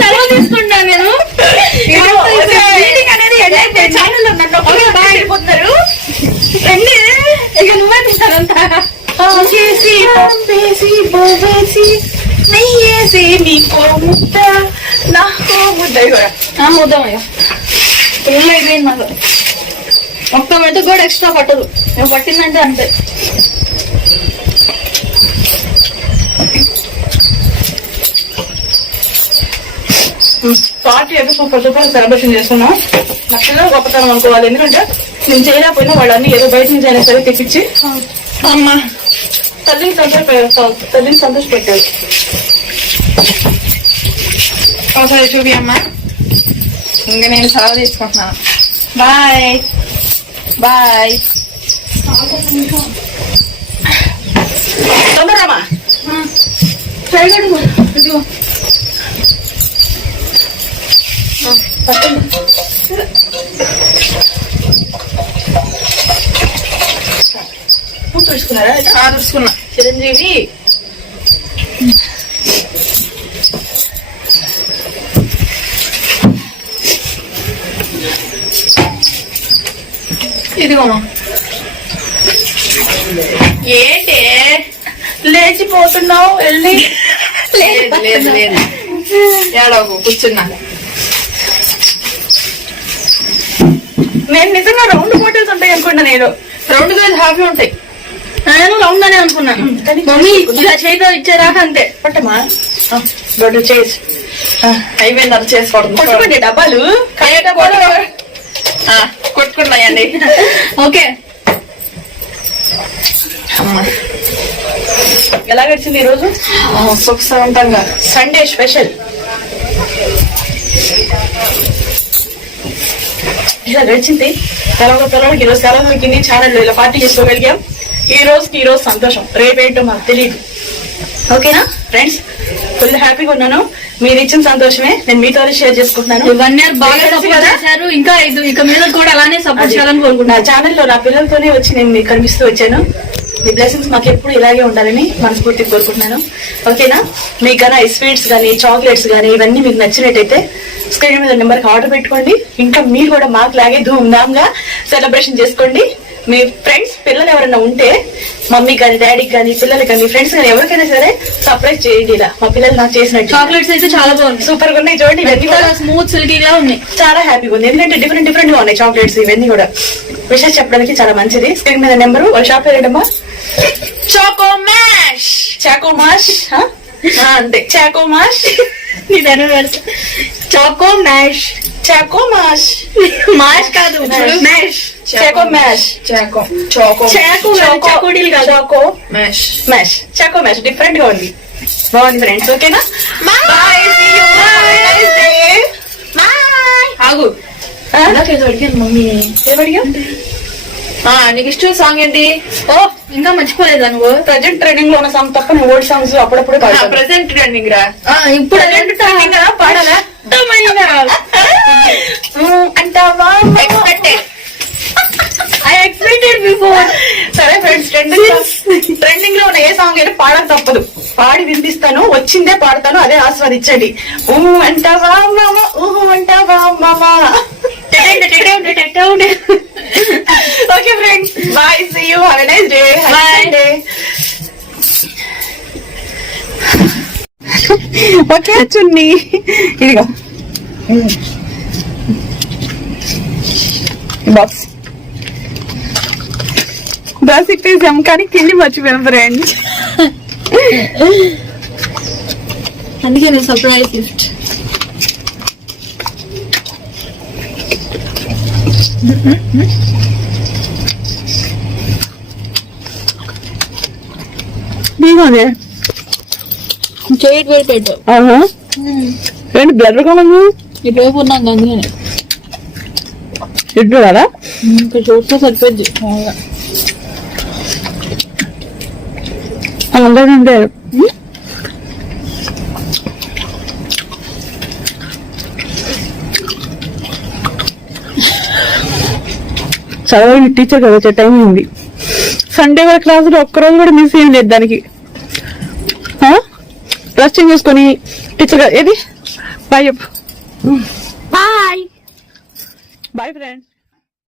సెలవు తీసుకుంటా నేను. అనేది ఛానల్లో నన్ను వెళ్ళిపోతున్నారు. ఇక నువ్వే తింటారంతా. ఆకేసి పంపేసి పోవేసి నెయ్యేసి నీకో ముద్ద నాకో ముద్ద కూడా వద్దామయ్యా, ఫుల్ అయిపోయింది నాకు. ఒక్క మెట్టు కూడా ఎక్స్ట్రా పట్టదు, నేను పట్టిందంటే అంతే. పార్టీ అయితే సూపర్ సెలబ్రేషన్ చేస్తున్నాం. నా పిల్లలు గొప్పతనం అనుకోవాలి. ఎందుకంటే నేను చేయలేకపోయినా వాళ్ళని ఏదో బయట నుంచి అయినా సరే తెప్పించి అమ్మా తల్లిని సంతోష పెట్టారు. ఒకసారి చూపి అమ్మా. ఇంకా నేను సెలవు తీసుకుంటున్నాను. Bye bye. తొందరమ్మా. ఇదిగో చూసుకున్నారా? చూసుకున్నా. చిరంజీవి ఇదిగోమా. ఏంటి లేచిపోతున్నావు వెళ్ళి? లేదు లేదు లేదు, ఏడవకు, కూర్చున్నా. నేను నిజంగా రౌండ్ బాటిల్స్ ఉంటాయి అనుకున్నా. నేను రౌండ్ గా హ్యాపీ ఉంటాయి. నేను రౌండ్ అనే అనుకున్నాను. మమ్మీ ఇలా చేతితో ఇచ్చేదాకా అంతే. పట్టమా గొడ్డు చేసి అయిపోయింది, అది చేసుకోవడం. కొట్టుకుంటే డబ్బాలు కొట్టుకున్నాయండి. ఓకే ఎలా గడిచింది ఈ రోజు? సుఖవంతంగా. సండే స్పెషల్ ఇలా గడిచింది. పిల్లలకి ఈరోజు సెలవు దొరికింది. ఛానల్లో ఇలా పార్టీ చేసుకోగలిగాం. ఈ రోజు సంతోషం, రేపేంటో మాకు తెలియదు. ఓకేనా ఫ్రెండ్స్? ఫుల్ హ్యాపీగా ఉన్నాను. మీరు ఇచ్చిన సంతోషమే నేను మీతో షేర్ చేసుకుంటున్నాను. 1 year బాగా సపోర్ట్ చేశారు. ఇంకా ఇక మీద కూడా అలానే సపోర్ట్ చేయాలని కోరుకుంటున్నాను. నా ఛానల్లో నా పిల్లలతోనే వచ్చి నేను మీకు కనిపిస్తూ వచ్చాను. మీ బ్లెస్సింగ్స్ మాకు ఎప్పుడు ఇలాగే ఉండాలని మనస్ఫూర్తిగా కోరుకుంటున్నాను. ఓకేనా? మీకు కన్నా స్వీట్స్ కానీ చాక్లెట్స్ కానీ ఇవన్నీ మీకు నచ్చినట్టయితే స్క్రీన్ మీద నెంబర్కి ఆర్డర్ పెట్టుకోండి. ఇంకా మీరు కూడా మాకు లాగే ధూమ్ధామ్ గా సెలబ్రేషన్ చేసుకోండి. మీ ఫ్రెండ్స్ పిల్లలు ఎవరైనా ఉంటే మమ్మీ కానీ డాడీకి కానీ పిల్లలకి కానీ ఫ్రెండ్స్ కానీ ఎవరికైనా సరే సర్ప్రైజ్ చేయండి. ఇలా మా పిల్లలు నాకు చేసినట్టు. చాక్లెట్స్ అయితే చాలా బాగుంది, సూపర్ గా ఉన్నాయి చూడండి. ఇవన్నీ కూడా స్మూత్ సిల్కీగా ఉన్నాయి. చాలా హ్యాపీగా ఉంది. ఎందుకంటే డిఫరెంట్ గా ఉన్నాయి చాక్లెట్స్. ఇవన్నీ కూడా విషయం చెప్పడానికి చాలా మంచిది. స్క్రీన్ మీద నెంబరు. వాళ్ళ షాప్ పేరేంటమ్మా? Choco mash. చాకో మాష్ అంటే చాకో మాష్. నీ choco mash. Choco mash. Mash కాదు, mash. Choco mash. Choco choco choco చాకోడీలు కాదు. Choco mash. Mash. Choco mash different గా ఉంది. బాగుంది ఫ్రెండ్స్. ఓకేనా? బాయ్. See you. బాయ్. ఆగు. నాకేదో అడిగాను మమ్మీ. ఏమడిగా? నీకు ఇష్టం సాంగ్ ఏంటి? ఓ ఇంకా మర్చిపోలేదా నువ్వు? ప్రజెంట్ ట్రెండింగ్ లో ఉన్న సాంగ్ తప్ప నేను ఓల్డ్ సాంగ్స్ అప్పుడప్పుడు పాడతాను. ప్రెసెంట్ ట్రెండింగ్ రా. ఇప్పుడు ట్రెండింగ్ కదా, పాడాలా? అంటావా? I expected before. సరే ఫ్రెండ్స్, ట్రెండింగ్ లో ఉన్న ఏ సాంగ్ అయినా పాడక తప్పదు. పాడి వినిపిస్తాను, వచ్చిందే పాడతాను, అదే ఆస్వాదించండి. ఊహు అంటావా మామ, ఊహు అంటావా మామ. Okay friends, bye. See you. Have a nice day. Bye. Okay చున్నీ, ఇదిగో బాక్స్. బాక్స్ ఇప్పేసాం కానీ కింది మర్చిపోయాం ఫ్రెండ్స్. అందుకే నేను సర్ప్రైజ్ గిఫ్ట్. మీదే చేయట్ వేట్ పెట్టు. ఏంటి బ్లర్ గా ఉంది? ఇటువైపు ఉన్నాను అందుకనే. ఇటు కదా ఇంకా చూస్తే సరిపోద్ది. అందరూ ఉంటారు. చదవాలి టీచర్ కదా, వచ్చే టైం ఉంది. సండే వరకు క్లాసులో ఒక్కరోజు కూడా మిస్ ఏం లేదు దానికి. డ్రెస్ చేంజ్ చేసుకొని టీచర్ ఏది బాయ్ చెప్పు. Bye bye friends.